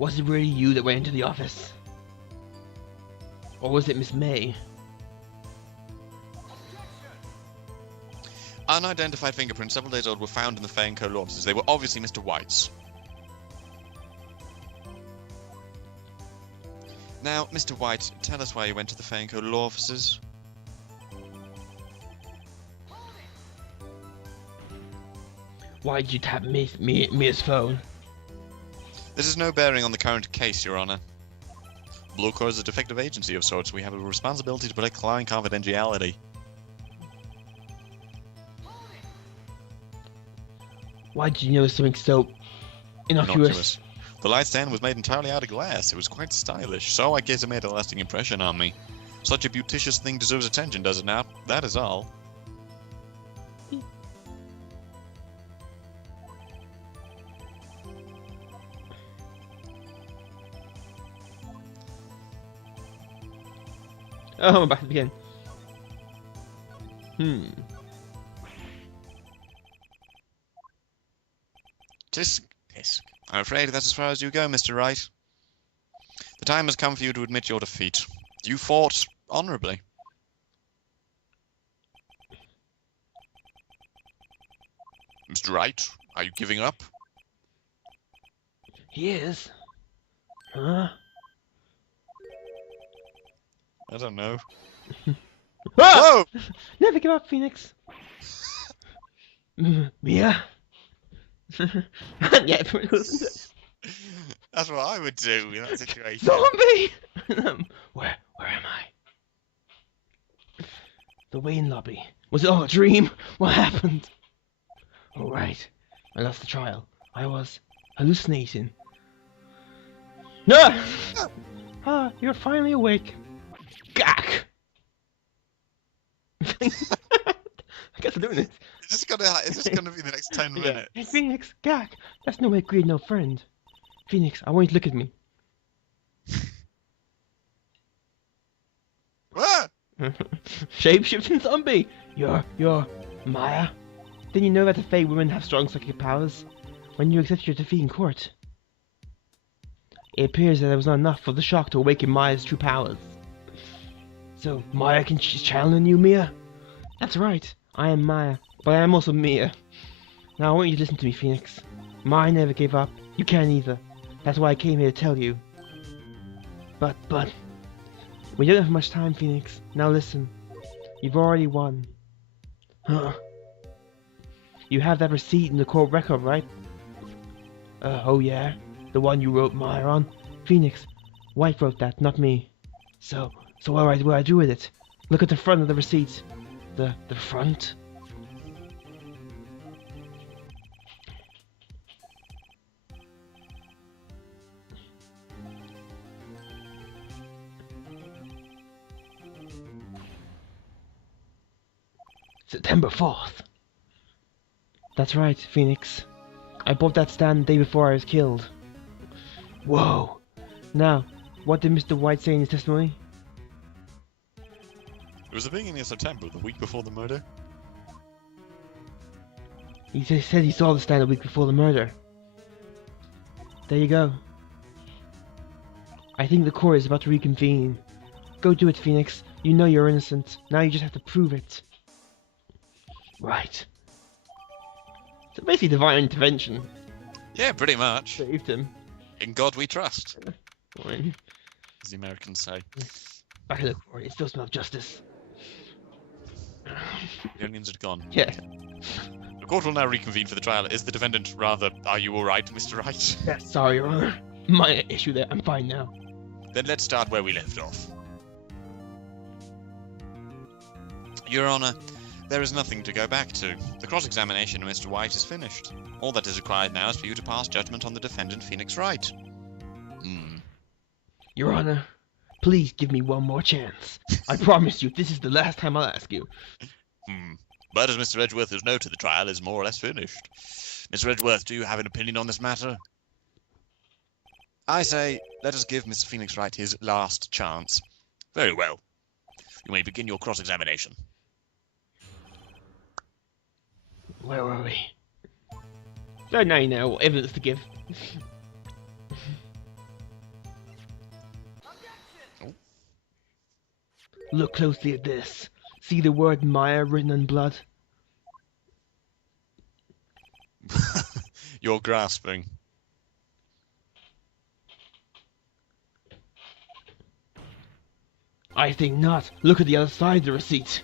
Was it really you that went into the office? Or was it Miss May? Unidentified fingerprints several days old were found in the Fay & Co. law offices. They were obviously Mr. White's. Now, Mr. White, tell us why you went to the Fay & Co. law offices. Why did you tap Mia's phone? This has no bearing on the current case, Your Honor. Blue Corps is a defective agency of sorts. We have a responsibility to protect client confidentiality. Why did you notice something so innocuous? The light stand was made entirely out of glass. It was quite stylish, so I guess it made a lasting impression on me. Such a beauticious thing deserves attention, does it not? That is all. Oh, I'm back again. Tisk, tisk. I'm afraid that's as far as you go, Mr. Wright. The time has come for you to admit your defeat. You fought honorably. Mr. Wright, are you giving up? He is. Huh? I don't know. Ah! Whoa! Never give up, Phoenix. Mia? Yeah, that's what I would do in that situation. Zombie! Where am I? The Wayne lobby. Was it all a dream? What happened? Oh, right. I lost the trial. I was hallucinating. No! Ah, you're finally awake. Gak! I guess I'm doing it. It's just gonna be the next 10 minutes. Hey, Phoenix, Gak! That's no way to create no friend. Phoenix, I want you to look at me. What? Shape-shifting zombie! You're Maya? Didn't you know that the Fey women have strong psychic powers? When you accepted your defeat in court, it appears that it was not enough for the shock to awaken Maya's true powers. So, Maya can channel in you, Mia? That's right, I am Maya, but I am also Mia. Now I want you to listen to me, Phoenix. Maya never gave up, you can't either. That's why I came here to tell you. But, we don't have much time, Phoenix. Now listen, you've already won. Huh? You have that receipt in the court record, right? Oh yeah? The one you wrote Maya on? Phoenix, White wrote that, not me. So what do I do with it? Look at the front of the receipt. The front? September 4th. That's right, Phoenix. I bought that stand the day before I was killed. Whoa. Now, what did Mr. White say in his testimony? It was the beginning of September, the week before the murder. He said he saw the stand a week before the murder. There you go. I think the court is about to reconvene. Go do it, Phoenix. You know you're innocent. Now you just have to prove it. Right. So basically divine intervention. Yeah, pretty much. Saved him. In God we trust. Fine. As the Americans say. Back in the court, it still smells justice. The onions had gone. Yeah. The court will now reconvene for the trial. Is the defendant rather... Are you alright, Mr. Wright? Yeah, sorry, Your Honor. Minor issue there. I'm fine now. Then let's start where we left off. Your Honor, there is nothing to go back to. The cross-examination of Mr. White is finished. All that is required now is for you to pass judgment on the defendant, Phoenix Wright. Your Honor, please give me one more chance. I promise you, this is the last time I'll ask you. But as Mr. Edgeworth's note to the trial is more or less finished. Mr. Edgeworth, do you have an opinion on this matter? I say, let us give Mr. Phoenix Wright his last chance. Very well. You may begin your cross-examination. Where were we? So now you know what evidence to give. look closely at this. See the word Maya written in blood? You're grasping. I think not. Look at the other side of the receipt.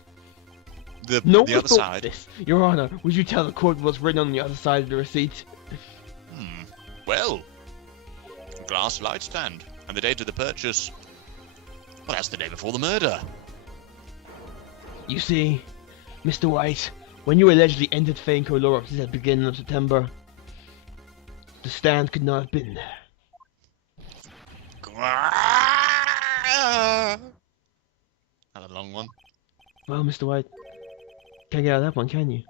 The other thought side? This. Your Honor, would you tell the court what's written on the other side of the receipt? Well, glass light stand. And the date of the purchase. Well, that's the day before the murder. You see, Mr. White, when you allegedly entered Fainco Law offices at the beginning of September, the stand could not have been there. That's a long one. Well, Mr. White, can't get out of that one, can you?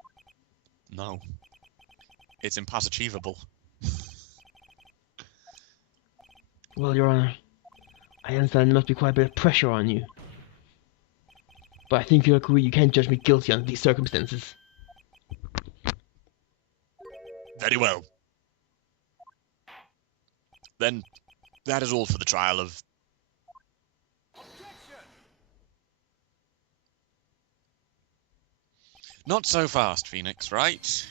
No. It's impossible. Well, Your Honor, I understand there must be quite a bit of pressure on you. But I think you'll agree you can't judge me guilty under these circumstances. Very well. Then, that is all for the trial of... Not so fast, Phoenix, right?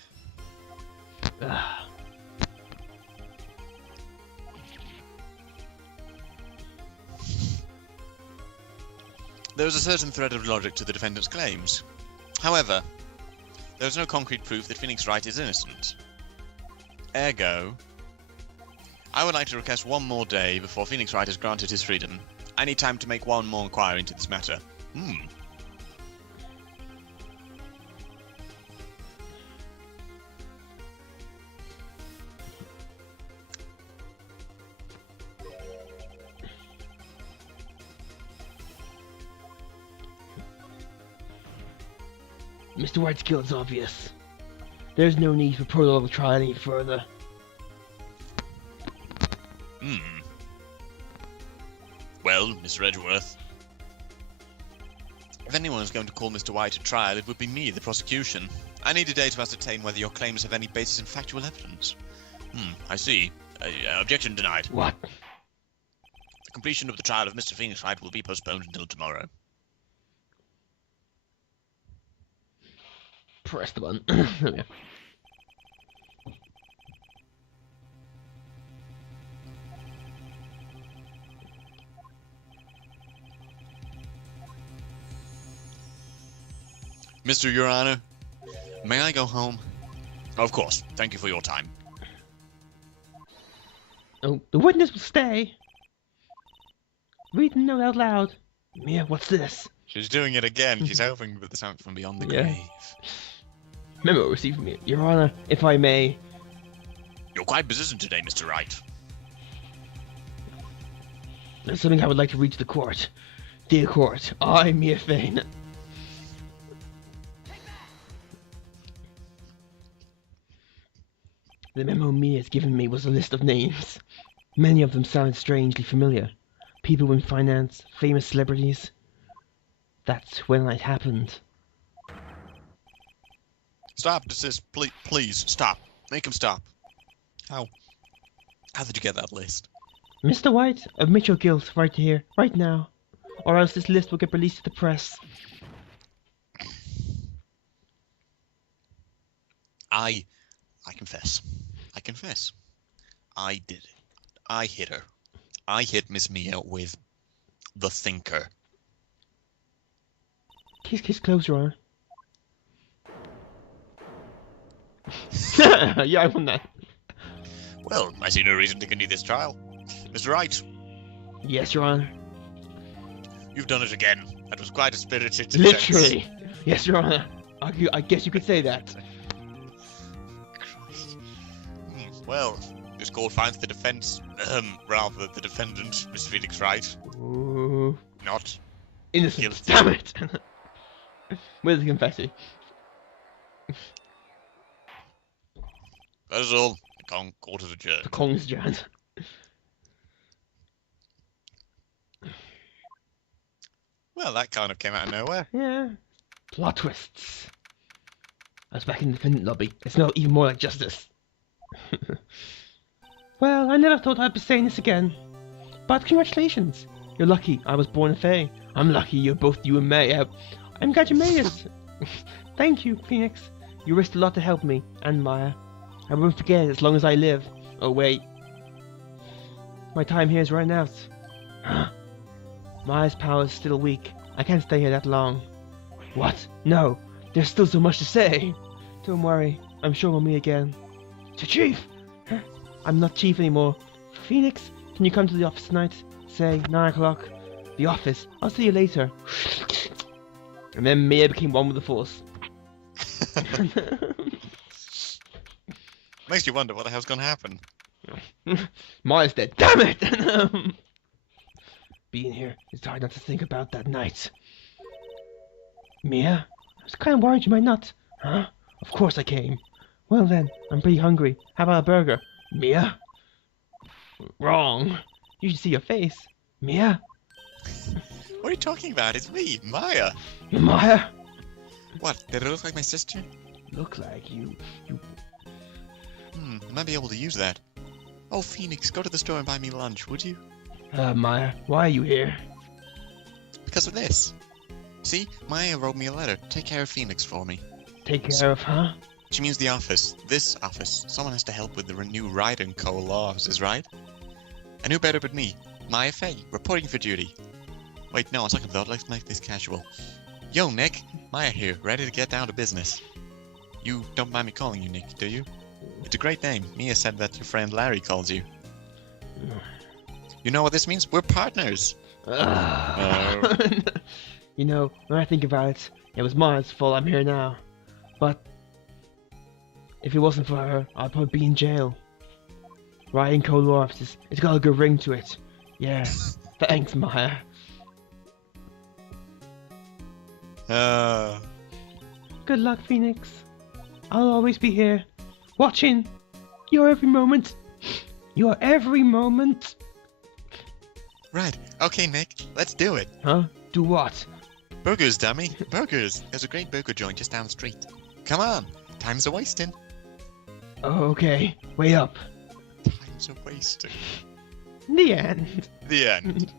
There is a certain thread of logic to the defendant's claims. However, there is no concrete proof that Phoenix Wright is innocent. Ergo, I would like to request one more day before Phoenix Wright is granted his freedom. I need time to make one more inquiry into this matter. Mr. White's guilt is obvious. There's no need for prolong the trial any further. Well, Mr. Edgeworth, if anyone is going to call Mr. White to trial, it would be me, the prosecution. I need a day to ascertain whether your claims have any basis in factual evidence. I see. Objection denied. What? The completion of the trial of Mr. Phoenix Wright will be postponed until tomorrow. Press the button. There we go. Mr. Your Honor, may I go home? Of course. Thank you for your time. Oh, the witness will stay. Read the note out loud. Mia, what's this? She's doing it again. She's hoping for the sound from beyond the grave. Memo received from me. Your Honor, if I may. You're quite persistent today, Mr. Wright. There's something I would like to read to the court. Dear court, I, Mia Fane. The memo Mia has given me was a list of names. Many of them sounded strangely familiar. People in finance, famous celebrities. That's when it happened. Stop, desist, please, stop. Make him stop. How did you get that list? Mr. White, admit your guilt right here, right now. Or else this list will get released to the press. I confess. I did it. I hit her. I hit Miss Mia with the thinker. Kiss close, Your Honor. Yeah, I won that. Well, I see no reason to continue this trial. Mr. Wright. Yes, Your Honor. You've done it again. That was quite a spirited defense. Literally. Yes, Your Honor. I guess you could say that. Christ. Well, this court finds the defense, rather the defendant, Miss Phoenix Wright, Ooh. not Innocent. guilty. Damn it. Where's the confetti? That is all. The court is adjourned. The Kong is jammed. Well, that kind of came out of nowhere. Yeah. Plot twists. I was back in the defendant lobby. It's now even more like justice. Well, I never thought I'd be saying this again. But congratulations. You're lucky I was born a Fae. I'm lucky you're both you and May. I'm glad you made it. Thank you, Phoenix. You risked a lot to help me, and Maya. I won't forget it as long as I live. Oh wait. My time here is running out. Maya's power is still weak. I can't stay here that long. What? No. There's still so much to say. Don't worry. I'm sure we'll meet again. To Chief! I'm not Chief anymore. Phoenix, can you come to the office tonight? Say 9 o'clock. The office. I'll see you later. And then Mia became one with the Force. Makes you wonder what the hell's gonna happen. Maya's dead. Damn it! Being here, it's hard not to think about that night. Mia? I was kind of worried you might not. Huh? Of course I came. Well then, I'm pretty hungry. How about a burger? Mia? Wrong. You should see your face. Mia? What are you talking about? It's me, Maya. Maya? What? Did it look like my sister? Look like you. I might be able to use that. Oh, Phoenix, go to the store and buy me lunch, would you? Maya, why are you here? Because of this. See, Maya wrote me a letter. Take care of Phoenix for me. Take care of, huh? She means the office. This office. Someone has to help with the new Wright and Co. laws, is right? And who better but me? Maya Fey, reporting for duty. Wait, no, on second thought, let's make this casual. Yo, Nick. Maya here, ready to get down to business. You don't mind me calling you Nick, do you? It's a great name. Mia said that your friend Larry calls you. You know what this means? We're partners. You know, when I think about it, it was Maya's fault I'm here now. But if it wasn't for her, I'd probably be in jail. Riding cold offices, it's got a good ring to it. Yeah, thanks, Maya. Good luck, Phoenix. I'll always be here, watching your every moment. Your every moment. Right. Okay, Nick. Let's do it. Huh? Do what? Burgers, dummy. Burgers. There's a great burger joint just down the street. Come on. Time's a-wasting. Oh, okay. Wait up. Time's a-wasting. The end. The end.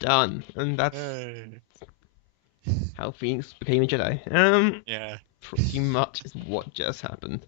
Done. And that's how Phoenix became a Jedi. Yeah. Pretty much is what just happened.